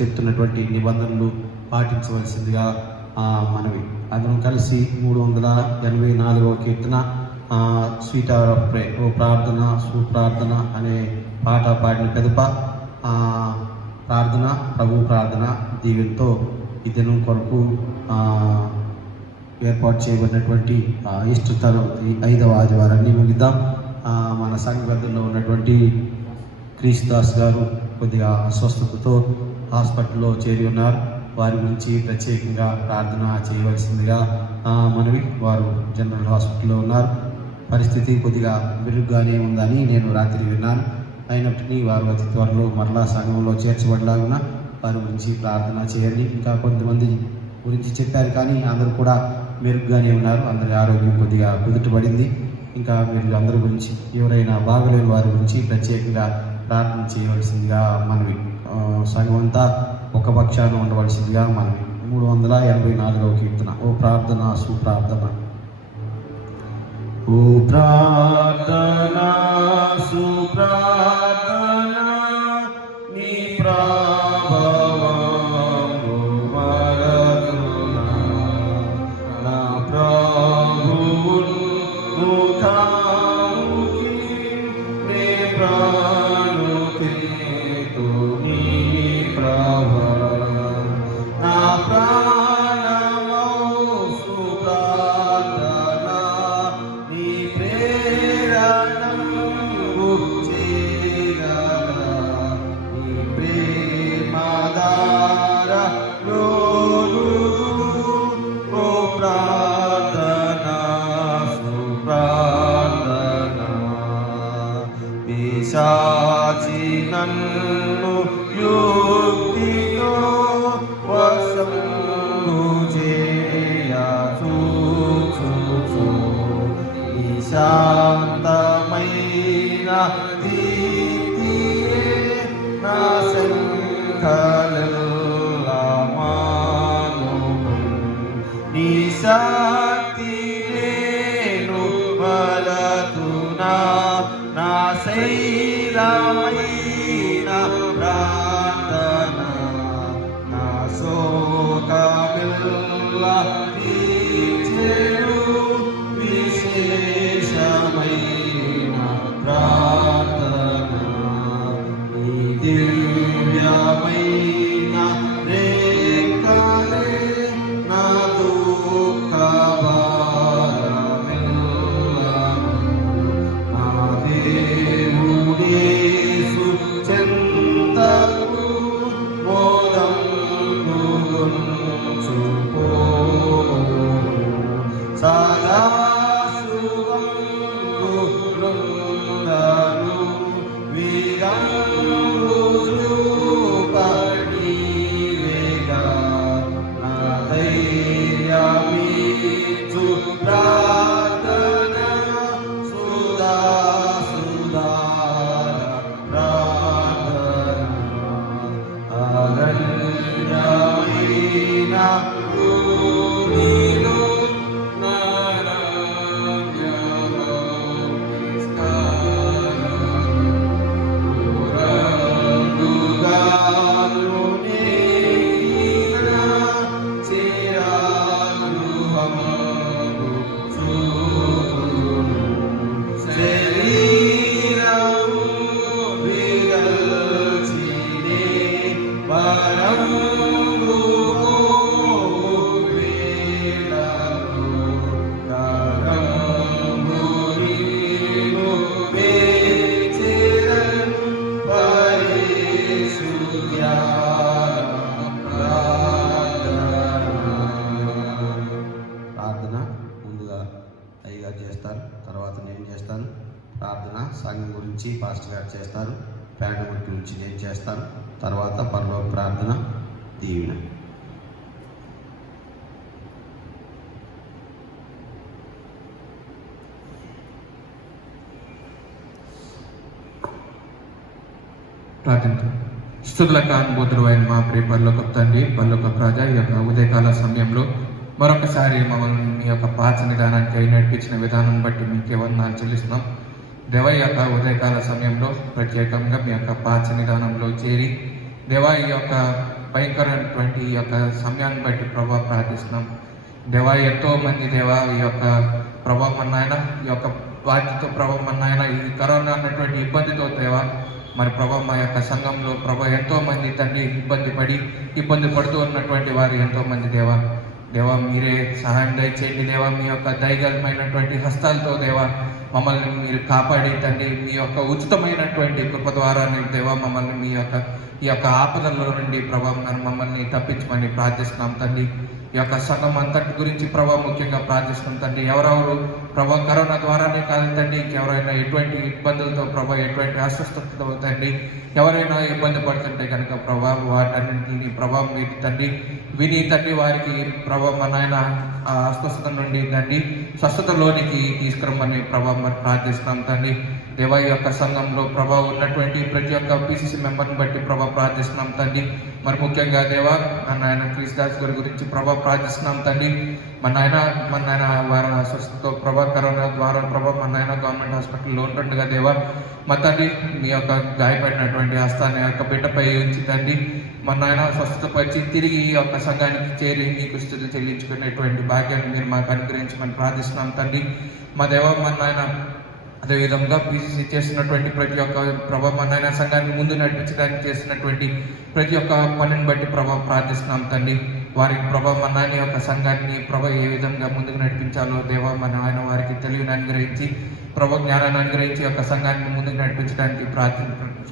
చెప్తున్నటువంటి నిబంధనలు పాటించవలసిందిగా మనవి. అందరం కలిసి 384వ కీర్తన స్వీట్ అవర్ ఆఫ్ ప్రే, ఓ ప్రార్థన సుప్రార్థన అనే పాట పాడిన పెదప ప్రభు ప్రార్థన దీవెనతో ఈ దినం కొరకు ఏర్పాటు చేయబడినటువంటి ఈస్టర్ ఈ 5వ ఆదివారాన్ని ముగిద్దాం. మన సంఘ పెద్దల్లో ఉన్నటువంటి క్రీస్తుదాస్ గారు కొద్దిగా అస్వస్థతతో హాస్పిటల్లో చేరి ఉన్నారు. వారి గురించి ప్రత్యేకంగా ప్రార్థన చేయవలసిందిగా మనవి. వారు జనరల్ హాస్పిటల్లో ఉన్నారు. పరిస్థితి కొద్దిగా మెరుగ్గానే ఉందని నేను రాత్రి విన్నాను. అయినప్పటికీ వారు అతి త్వరలో మరలా సంఘంలో చేర్చబడలాగున వారి గురించి ప్రార్థన చేయండి. ఇంకా కొంతమంది గురించి చెప్పారు, కానీ అందరూ కూడా మెరుగ్గానే ఉన్నారు. అందరి ఆరోగ్యం కొద్దిగా కుదుటపడింది. ఇంకా మీరు అందరి గురించి, ఎవరైనా బాగలేని వారి గురించి ప్రత్యేకంగా ప్రార్థన చేయవలసిందిగా మనవి. సంఘం అంతా ఒక పక్షాన ఉండవలసిందిగా మనవి. 384వ కీర్తన, ఓ ప్రార్థన సుప్రార్థన. ఓ ప్రార్థన సుప్రార్థన నీ ప్రభావము మరగునా, నా ప్రభువున్ ముఖాముఖి నీ ప్రాణుతితో నీ ప్రభావం నా ప్రాణమో సుప్రార్థన నీ ప్రేరణము చేయగా నీ ప్రేరణము శాంతమైన దీప్తియే నా సంకలమాను నీ శక్తి నేను వలతునా నా శైలమైన ప్రార్థన నా శోకమిల్ల తీర్చెను విశేషమైన ప్రార్థన నీ దివ్యమైన రేఖలే నా దుఃఖ భారమెల్లను నా దేవుడేసు చెంతకు మోదము గొంచుపోను సదా సుగంధులుండను వీరంబుజూపడివేగా నా ధైర్యమిచ్చు ప్రార్థన సుధా సుధార ప్రార్థన అరణ్యమైన భూమిలో ప్రార్థన ముందుగా అయ్యగారు చేస్తారు, తర్వాత నేను చేస్తాను. ప్రార్థన సంఘం గురించి పాస్టర్ గారు చేస్తారు, పేండమూరి గురించి నేను చేస్తాను, తర్వాత పరలోక ప్రార్థన దీవెన. ప్రార్థించు. స్తుతులకు అనుభూతులు అయిన మా ప్రియ పరలోక తండ్రి, పరలోక రాజా, ఈ యొక్క ఉదయకాల సమయంలో మరొకసారి మమ్మల్ని మీ యొక్క పాచ విధానానికి నడిపించిన విధానం బట్టి మీకే వందనాలు చెల్లిస్తున్నాం. దేవ ఈ యొక్క ఉదయకాల సమయంలో ప్రత్యేకంగా మీ యొక్క పాచ విధానంలో చేరి దేవా ఈ యొక్క భయంకరమైనటువంటి ఈ యొక్క సమయాన్ని బట్టి ప్రభావ ప్రార్థిస్తున్నాం. దేవా ఎంతో మంది దేవా ఈ యొక్క ప్రభావం నాయన ఈ యొక్క బాధ్యత ప్రభావం నాయన ఈ కరోనా అన్నటువంటి ఇబ్బందితో దేవా మరి ప్రభా మా యొక్క సంఘంలో ప్రభా ఎంతో మంది తండ్రి ఇబ్బంది పడుతూ ఉన్నటువంటి వారు ఎంతో మంది దేవా మీరే సహాయం దయచేయండి దేవా. మీ యొక్క దయగలమైనటువంటి హస్తాలతో దేవా మమ్మల్ని మీరు కాపాడి తండ్రి మీ యొక్క ఉచితమైనటువంటి కృప ద్వారా దేవా మమ్మల్ని మీ యొక్క ఈ యొక్క ఆపదల్లో నుండి ప్రభావం మమ్మల్ని తప్పించమని ప్రార్థిస్తున్నాం తండ్రి. ఈ యొక్క సంఘం అంతటి గురించి ప్రభావ ముఖ్యంగా ప్రార్థిస్తున్నాం తండ్రి. ఎవరెవరు ప్రభా కరోనా ద్వారానే కాదు తండ్రి, ఇంకెవరైనా ఎటువంటి ఇబ్బందులతో ప్రభా ఎటువంటి అస్వస్థతతో తండ్రి ఎవరైనా ఇబ్బంది పడుతుంటే కనుక ప్రభా వాటన్నింటినీ ప్రభావం మీరు తండ్రి విని తండ్రి వారికి ప్రభా మన ఆయన ఆ అస్వస్థత నుండి తండ్రి స్వస్థతలోనికి తీసుకురమ్మని ప్రభావం మరి ప్రార్థిస్తున్నాం తండ్రి. దేవా ఈ యొక్క సంఘంలో ప్రభావ ఉన్నటువంటి ప్రతి ఒక్క పిసిసి మెంబర్ని బట్టి ప్రభా ప్రార్థిస్తున్నాం తండ్రి. మరి ముఖ్యంగా దేవా మన ఆయన క్రిస్దాస్ గారి గురించి ప్రభా ప్రార్థిస్తున్నాం తండ్రి. మన ఆయన వారి అస్వస్థతతో ప్రభా కరోనా ద్వారా ప్రభా మన ఆయన గవర్నమెంట్ హాస్పిటల్లో ఉంటుండగా దేవా మా తండ్రి మీ యొక్క గాయపడినటువంటి హస్తాన్ని యొక్క బిడ్డపై ఉంచి తండ్రి మన ఆయన స్వస్థతపరిచి తిరిగి ఈ యొక్క సంఘానికి చేరి మీకు స్థుతులు చెల్లించుకునేటువంటి భాగ్యాన్ని మీరు మాకు అనుగ్రహించమని ప్రార్థిస్తున్నాం తండ్రి. మా దేవా మన ఆయన అదేవిధంగా పీసీసీ చేస్తున్నటువంటి ప్రతి ఒక్క ప్రభావ మన ఆయన సంఘాన్ని ముందు నడిపించడానికి చేస్తున్నటువంటి ప్రతి ఒక్క పనిని బట్టి ప్రభావ ప్రార్థిస్తున్నాం తండ్రి. వారికి ప్రభావ మన ఆయన యొక్క సంఘాన్ని ప్రభావ ఏ విధంగా ముందుకు నడిపించాలో దేవా మన ఆయన వారికి తెలివిని అనుగ్రహించి ప్రభు జ్ఞానాన్ని అనుగ్రహించి యొక్క సంఘాన్ని ముందుకు నడిపించడానికి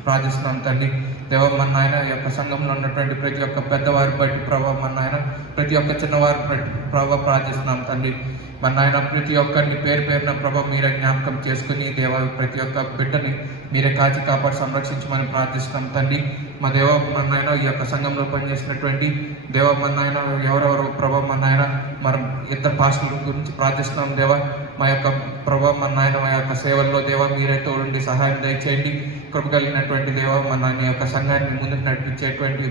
ప్రార్థిస్తున్నాం తండ్రి. దేవ మన నాయన ఈ యొక్క సంఘంలో ఉన్నటువంటి ప్రతి ఒక్క పెద్దవారి బట్టి ప్రభావ మన నాయన ప్రతి ఒక్క చిన్నవారి బట్టి ప్రభావ ప్రార్థిస్తున్నాం తండ్రి. మన నాయన ప్రతి ఒక్కరిని పేరు పేరున ప్రభావ మీరే జ్ఞాపకం చేసుకుని దేవ ప్రతి ఒక్క బిడ్డని మీరే కాచి కాపాడి సంరక్షించమని ప్రార్థిస్తున్నాం తండ్రి. మా దేవ మన నాయన ఈ యొక్క సంఘంలో పనిచేసినటువంటి దేవ మన నాయన ఎవరెవరు ప్రభావ మన నాయన మనం ఇద్దరు పాస్టర్ల గురించి ప్రార్థిస్తున్నాం దేవ. మా యొక్క ప్రభావ మన నాయన మా యొక్క సేవల్లో దేవ మీరే తోడుండి సహాయం దయచేయండి. కృప కలిగినటువంటి దేవ మన నాయన యొక్క సంఘాన్ని ముందుకు నడిపించేటువంటి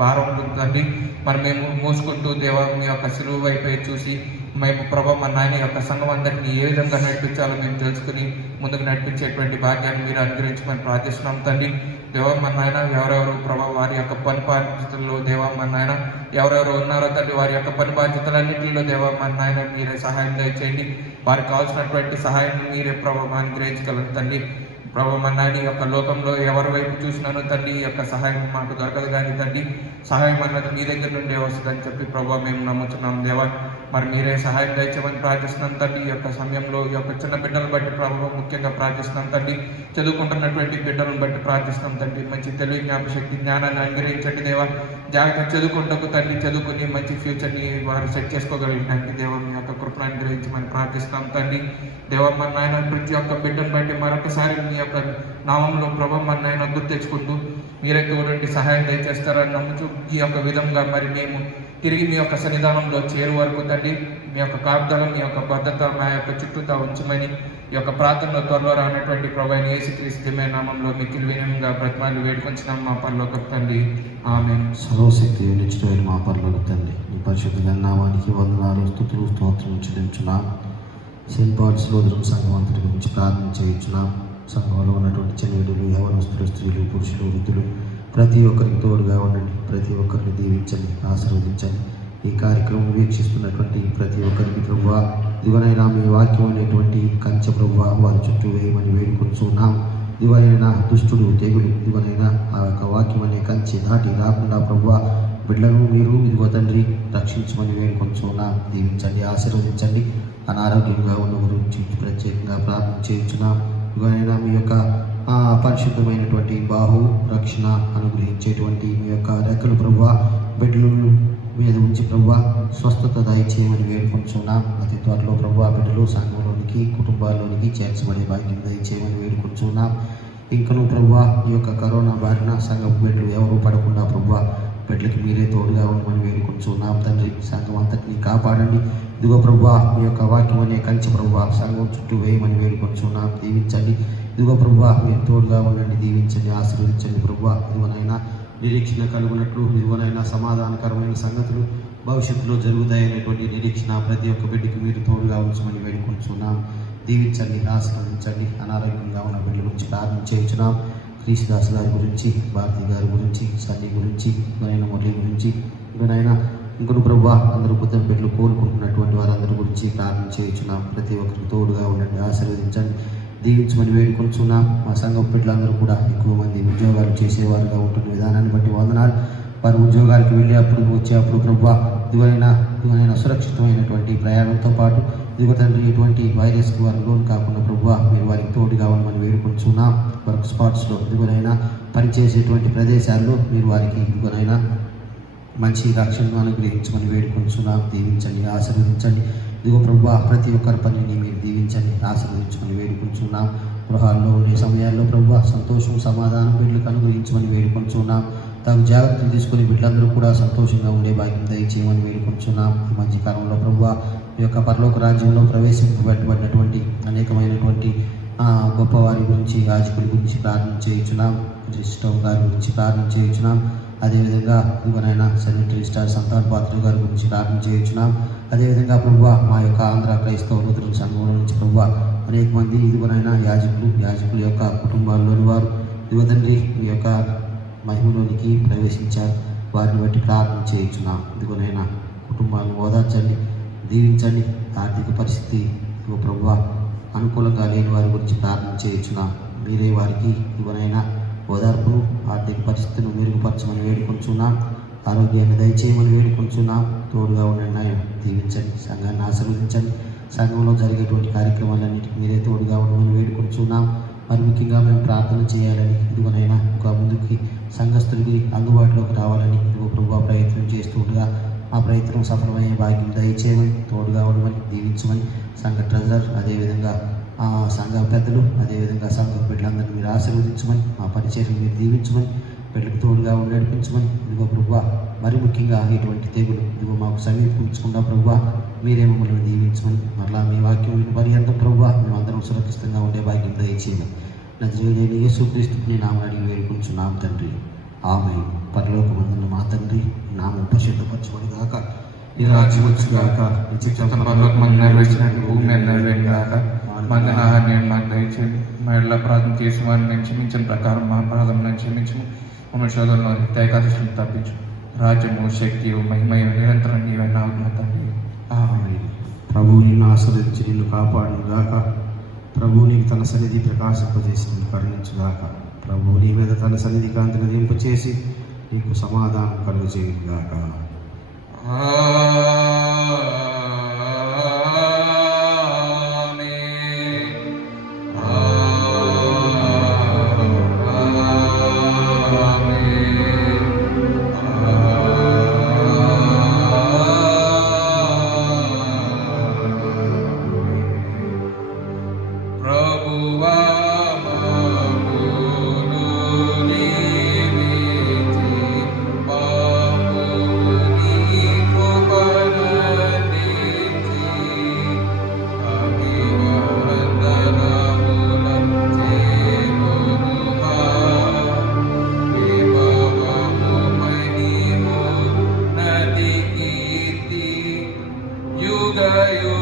భారం ఉంటుందండి. మరి మేము మూసుకుంటూ దేవ మీ యొక్క సిలువ వైపే చూసి మేము ప్రభావ మన నాయన యొక్క సంఘం అందరినీ ఏ విధంగా నడిపించాలో మేము తెలుసుకుని ముందుకు నడిపించేటువంటి భాగ్యాన్ని మీరు అనుగ్రహించమని ప్రార్థిస్తున్నాం తండ్రి. దేవ మన నాయన ఎవరెవరు ప్రభావ వారి యొక్క పని బాధ్యతల్లో దేవ మన నాయన ఎవరెవరు ఉన్నారో తండ్రి వారి యొక్క పని బాధ్యతలన్నింటిలో దేవ మన నాయన మీరే సహాయం దయచేయండి. వారికి కావాల్సినటువంటి సహాయం మీరే ప్రభావ అనుగ్రహించగలరు తండ్రి. ప్రభావ మన నాయన యొక్క లోకంలో ఎవరి వైపు చూసినానో తండ్రి ఈ యొక్క సహాయం మాకు దొరకదు కానీ తండ్రి సహాయం అన్నది మీ దగ్గర నుండే వస్తుందని చెప్పి ప్రభావ మేము నమ్ముతున్నాం దేవ. మరి మీరే సహాయం దయచేయమని ప్రార్థిస్తున్నాం తండ్రి. ఈ యొక్క సమయంలో ఈ యొక్క చిన్న బిడ్డలను బట్టి ప్రభావం ముఖ్యంగా ప్రార్థిస్తున్నాం తండ్రి. చదువుకుంటున్నటువంటి బిడ్డలను బట్టి ప్రార్థిస్తున్నాం తండ్రి. మంచి తెలివి జ్ఞాపశక్తి జ్ఞానాన్ని అనుగ్రహించండి దేవ. జాగ్రత్త చదువుకుంటూ తండ్రి చదువుకుని మంచి ఫ్యూచర్ని వారు సెట్ చేసుకోగలిగినట్టు దేవ మీ యొక్క కృపను అనుగ్రహించమని ప్రార్థిస్తున్నాం తండ్రి. దేవ మన నాయన ప్రతి ఒక్క బిడ్డను బట్టి మరొకసారి మీ యొక్క నామంలో ప్రభావం మన నాయన గుర్తు తెచ్చుకుంటూ మీరే తోడండి సహాయం దయచేస్తారని నమ్ముతూ ఈ యొక్క విధంగా మరి మేము తిరిగి మీ యొక్క సన్నిధానంలో చేరు వరకు తండ్రి మీ యొక్క కాపుదల మీ యొక్క భద్రత మా యొక్క చుట్టూతా ఉంచమని ఈ యొక్క ప్రార్థనలో త్వరలో రానటువంటి ప్రభు యేసుక్రీస్తు నామంలో మిక్కిలి వినయంగా బ్రతిమాలి వేడుకొంచున్నాం మా పరలోక తండ్రి. ఆమేన్. సర్వశక్తి నిశ్చయమైన మా పరలోక తండ్రి మీ పరిశుద్ధ నామానికి వందనాలు స్తుతులు స్తోత్రం చెల్లించున్నాం. సెయింట్ పాల్స్ లోదరం సంఘం అంతటి గురించి ప్రార్థన చేయించున్నాం. సంఘంలో ఉన్నటువంటి చెల్లెలు యవనస్తులు స్త్రీలు పురుషులు వృద్ధులు ప్రతి ఒక్కరికి తోడుగా ఉండండి. ప్రతి ఒక్కరిని దీవించండి ఆశీర్వదించండి. ఈ కార్యక్రమం వీక్షిస్తున్నటువంటి ప్రతి ఒక్కరికి ప్రభువా దివనైనా మీ వాక్యం అనేటువంటి కంచె ప్రభువా వారి చుట్టూ వేయమని వేడుకొంచున్నాం. దివనైనా దుష్టుడు తెగులు దివనైనా ఆ యొక్క వాక్యం అనే కంచె దాటి రాకుండా ప్రభువా బిడ్డలను మీరు ఇదిగో తండ్రి రక్షించమని వేడుకొంచున్నాం. దీవించండి ఆశీర్వదించండి. అనారోగ్యంగా ఉన్న గురించి ప్రత్యేకంగా ప్రార్థన చేయించున్నాం. ఇవైనా మీ యొక్క పరిశుద్ధమైనటువంటి బాహు రక్షణ అనుగ్రహించేటువంటి మీ యొక్క రెక్కలు ప్రభువా బిడ్డలను మీద ఉంచి ప్రభువా స్వస్థత దయచేయమని వేడుకొంచున్నాం. అతి త్వరలో ప్రభువా బిడ్డలు సంఘంలోనికి కుటుంబాల్లోనికి చేర్చబడే భాగ్యం దయచేయమని వేడుకొంచున్నాం. ఇంకను ప్రభువా ఈ యొక్క కరోనా బారిన సంఘపు బిడ్డలు ఎవరు పడకుండా ప్రభువా బిడ్డలకి మీరే తోడుగా ఉండమని వేడుకొంచున్నాం తండ్రి. సంఘం అంతటిని కాపాడండి. ఇదిగో ప్రభువా మీ యొక్క వాక్యం అనే కంచె ప్రభువా సంఘం చుట్టూ వేయమని వేడుకొంచున్నాం. దీవించండి. ఇదిగో ప్రభువా మీరు తోడుగా ఉండండి. దీవించండి ఆశీర్వదించండి ప్రభువా. ఇదిగోనైనా నిరీక్షణ కలుగునట్లు ఇదిగోనైనా సమాధానకరమైన సంగతులు భవిష్యత్తులో జరుగుతాయనేటువంటి నిరీక్షణ ప్రతి ఒక్క బిడ్డకి మీరు తోడుగా ఉంచమని వేడుకొంచున్నాం. దీవించండి ఆశీర్వదించండి. అనారోగ్యంగా ఉన్న బిడ్డల గురించి ప్రార్థన చేయించున్నాం. క్రీస్తుదాస్ గారి గురించి భారతి గారి గురించి సన్నీ గురించి ఇవనైనా మురళి గురించి ఇవనైనా ఇంకొక ప్రభువా అందరూ కొత్త బిడ్డలు కోరుకుంటున్నటువంటి వారందరి గురించి ప్రార్థన చేయించున్నాం. ప్రతి ఒక్కరికి తోడుగా ఉండండి ఆశీర్వదించండి. దీవించమని వేడుకొంచున్నాం. మా సంఘం బిడ్డలందరూ కూడా ఎక్కువ మంది ఉద్యోగాలు చేసేవారుగా ఉంటున్న విధానాన్ని బట్టి వందనాలు. వారు ఉద్యోగాలకు వెళ్ళేప్పుడు వచ్చేప్పుడు ప్రభువా ఇదిగోనైనా సురక్షితమైనటువంటి ప్రయాణంతో పాటు ఇదిగో తండ్రి ఇటువంటి వైరస్కి వారు లోన్ కాకుండా ప్రభువా మీరు వారికి తోడుగా ఉండమని వేడుకొంచున్నాం. వర్క్ స్పాట్స్లో ఇదిగోనైనా పనిచేసేటువంటి ప్రదేశాల్లో మీరు వారికి ఇదిగోనైనా మంచి రక్షణను అనుగ్రహించమని వేడుకొంచున్నాం. దీవించండి ఆశీర్వదించండి. ఇదిగో ప్రభువా ప్రతి ఒక్కరి పనిని మీరు దీవించండి ఆశీర్వదించమని వేడుకొంచున్నాం. గృహాల్లో ఉండే సమయాల్లో ప్రభువా సంతోషం సమాధానం బిడ్డలకు అనుగ్రహించమని వేడుకొంచున్నాం. తగు జాగ్రత్తలు తీసుకుని బిడ్డలందరూ కూడా సంతోషంగా ఉండే భాగ్యం దయచేయమని వేడుకొంచున్నాం. ఈ మధ్యకాలంలో ప్రభువా ఈ యొక్క పరలోక రాజ్యంలో ప్రవేశింపబడినటువంటి అనేకమైనటువంటి గొప్పవారి గురించి యాజకుల గురించి ప్రార్థన చేయించున్నాం. రిజిస్టర్ గారి గురించి ప్రార్థన చేయించున్నాం. అదేవిధంగా ఇదిగోనైనా సెక్రటరీ స్టార్ సంతాన్ పాత్ర గారి గురించి ప్రార్థన చేయించున్నాం. అదేవిధంగా ప్రభువా మా యొక్క ఆంధ్ర క్రైస్తవ నూతన సంఘంలో నుంచి ప్రభువా అనేక మంది ఇదిగోనైనా యాజకుల యొక్క కుటుంబాల్లోని వారు ఇదిగో తండ్రి మీ యొక్క మహిమలోనికి ప్రవేశించారు. వారిని బట్టి ప్రార్థన చేయించున్నాం. ఇదిగోనైనా కుటుంబాలను ఓదార్చండి దీవించండి. ఆర్థిక పరిస్థితి ఇదిగో ప్రభువా అనుకూలంగా లేని వారి గురించి ప్రార్థన చేయించున్నాం. మీరే వారికి ఇదిగోనైనా ఓదార్పును ఆర్థిక పరిస్థితిని మెరుగుపరచమని వేడుకొంచున్నాం. ఆరోగ్యాన్ని దయచేయమని వేడుకొంచున్నాం. తోడుగా ఉండండి ఆయన దీవించండి. సంఘాన్ని ఆశీర్వదించండి. సంఘంలో జరిగేటువంటి కార్యక్రమాలన్నిటికీ మీరే తోడుగా ఉండమని వేడుకుంటున్నాం. మరి ముఖ్యంగా మేము ప్రార్థన చేయాలని ఇదిగోనైనా ఇంకా ముందుకి సంఘస్థులకి అందుబాటులోకి రావాలని ఇదిగో ప్రభు ప్రయత్నం చేస్తూ ఉండగా ఆ ప్రయత్నం సఫలమయ్యే భాగ్యం దయచేయమని, తోడుగా ఉండమని, దీవించమని, సంఘ ట్రెజరర్ అదేవిధంగా సంఘ పెద్దలు అదేవిధంగా సంఘ బిడ్డలందరినీ మీరు ఆశీర్వదించమని, మా పరిచయం మీరు దీవించమని, బిడ్డలకు తోడుగా ఉండి నడిపించమని ఇదిగో ప్రభు మరి ముఖ్యంగా ఇటువంటి తెగులు ఇదిగో మాకు సమీపించకుండా ప్రభు మీరే మమ్మల్ని దీవించమని, మరలా మీ వాక్యం విని పర్యంతం ప్రభు మేమందరం సురక్షితంగా ఉండే భాగ్యం దయచేయమని నజరేయుడైన యేసుక్రీస్తు నీ నామమున అడిగి వేడుకుంటున్నాం తండ్రి. ఆమేన్. పరలోకమందున్న మా తండ్రి, నీ నామం పరిశుద్ధపరచబడి గాక, నీ రాజ్యం వచ్చుగాక, నీ చిత్తం పరలోకమందు నెరవేర్చినట్టు భూమి మీద నెరవేరుగాక. మందిన ఆహార్యం మాకు దయచేయండి. మా ఇళ్ళ ప్రార్థన చేసిన వారిని మేము క్షమించిన ప్రకారం మా ప్రార్థన క్షమించము. మమ్మల్ని శోధనలో ఏకాదశిని తప్పించు. రాజ్యము, శక్తియు, మహిమయు నిరంతరం నీవే నా తండ్రి. ఆమేన్. ప్రభువు నిన్ను ఆశీర్వదించి నిన్ను కాపాడును గాక. ప్రభువు నీకు తన సన్నిధి ప్రకాశింపజేసి నిన్ను కరుణించుగాక. ప్రభువు నీ మీద తన సన్నిధి కాంతిని దింపచేసి నీకు సమాధానం కలుగజేయును గాక. Yuga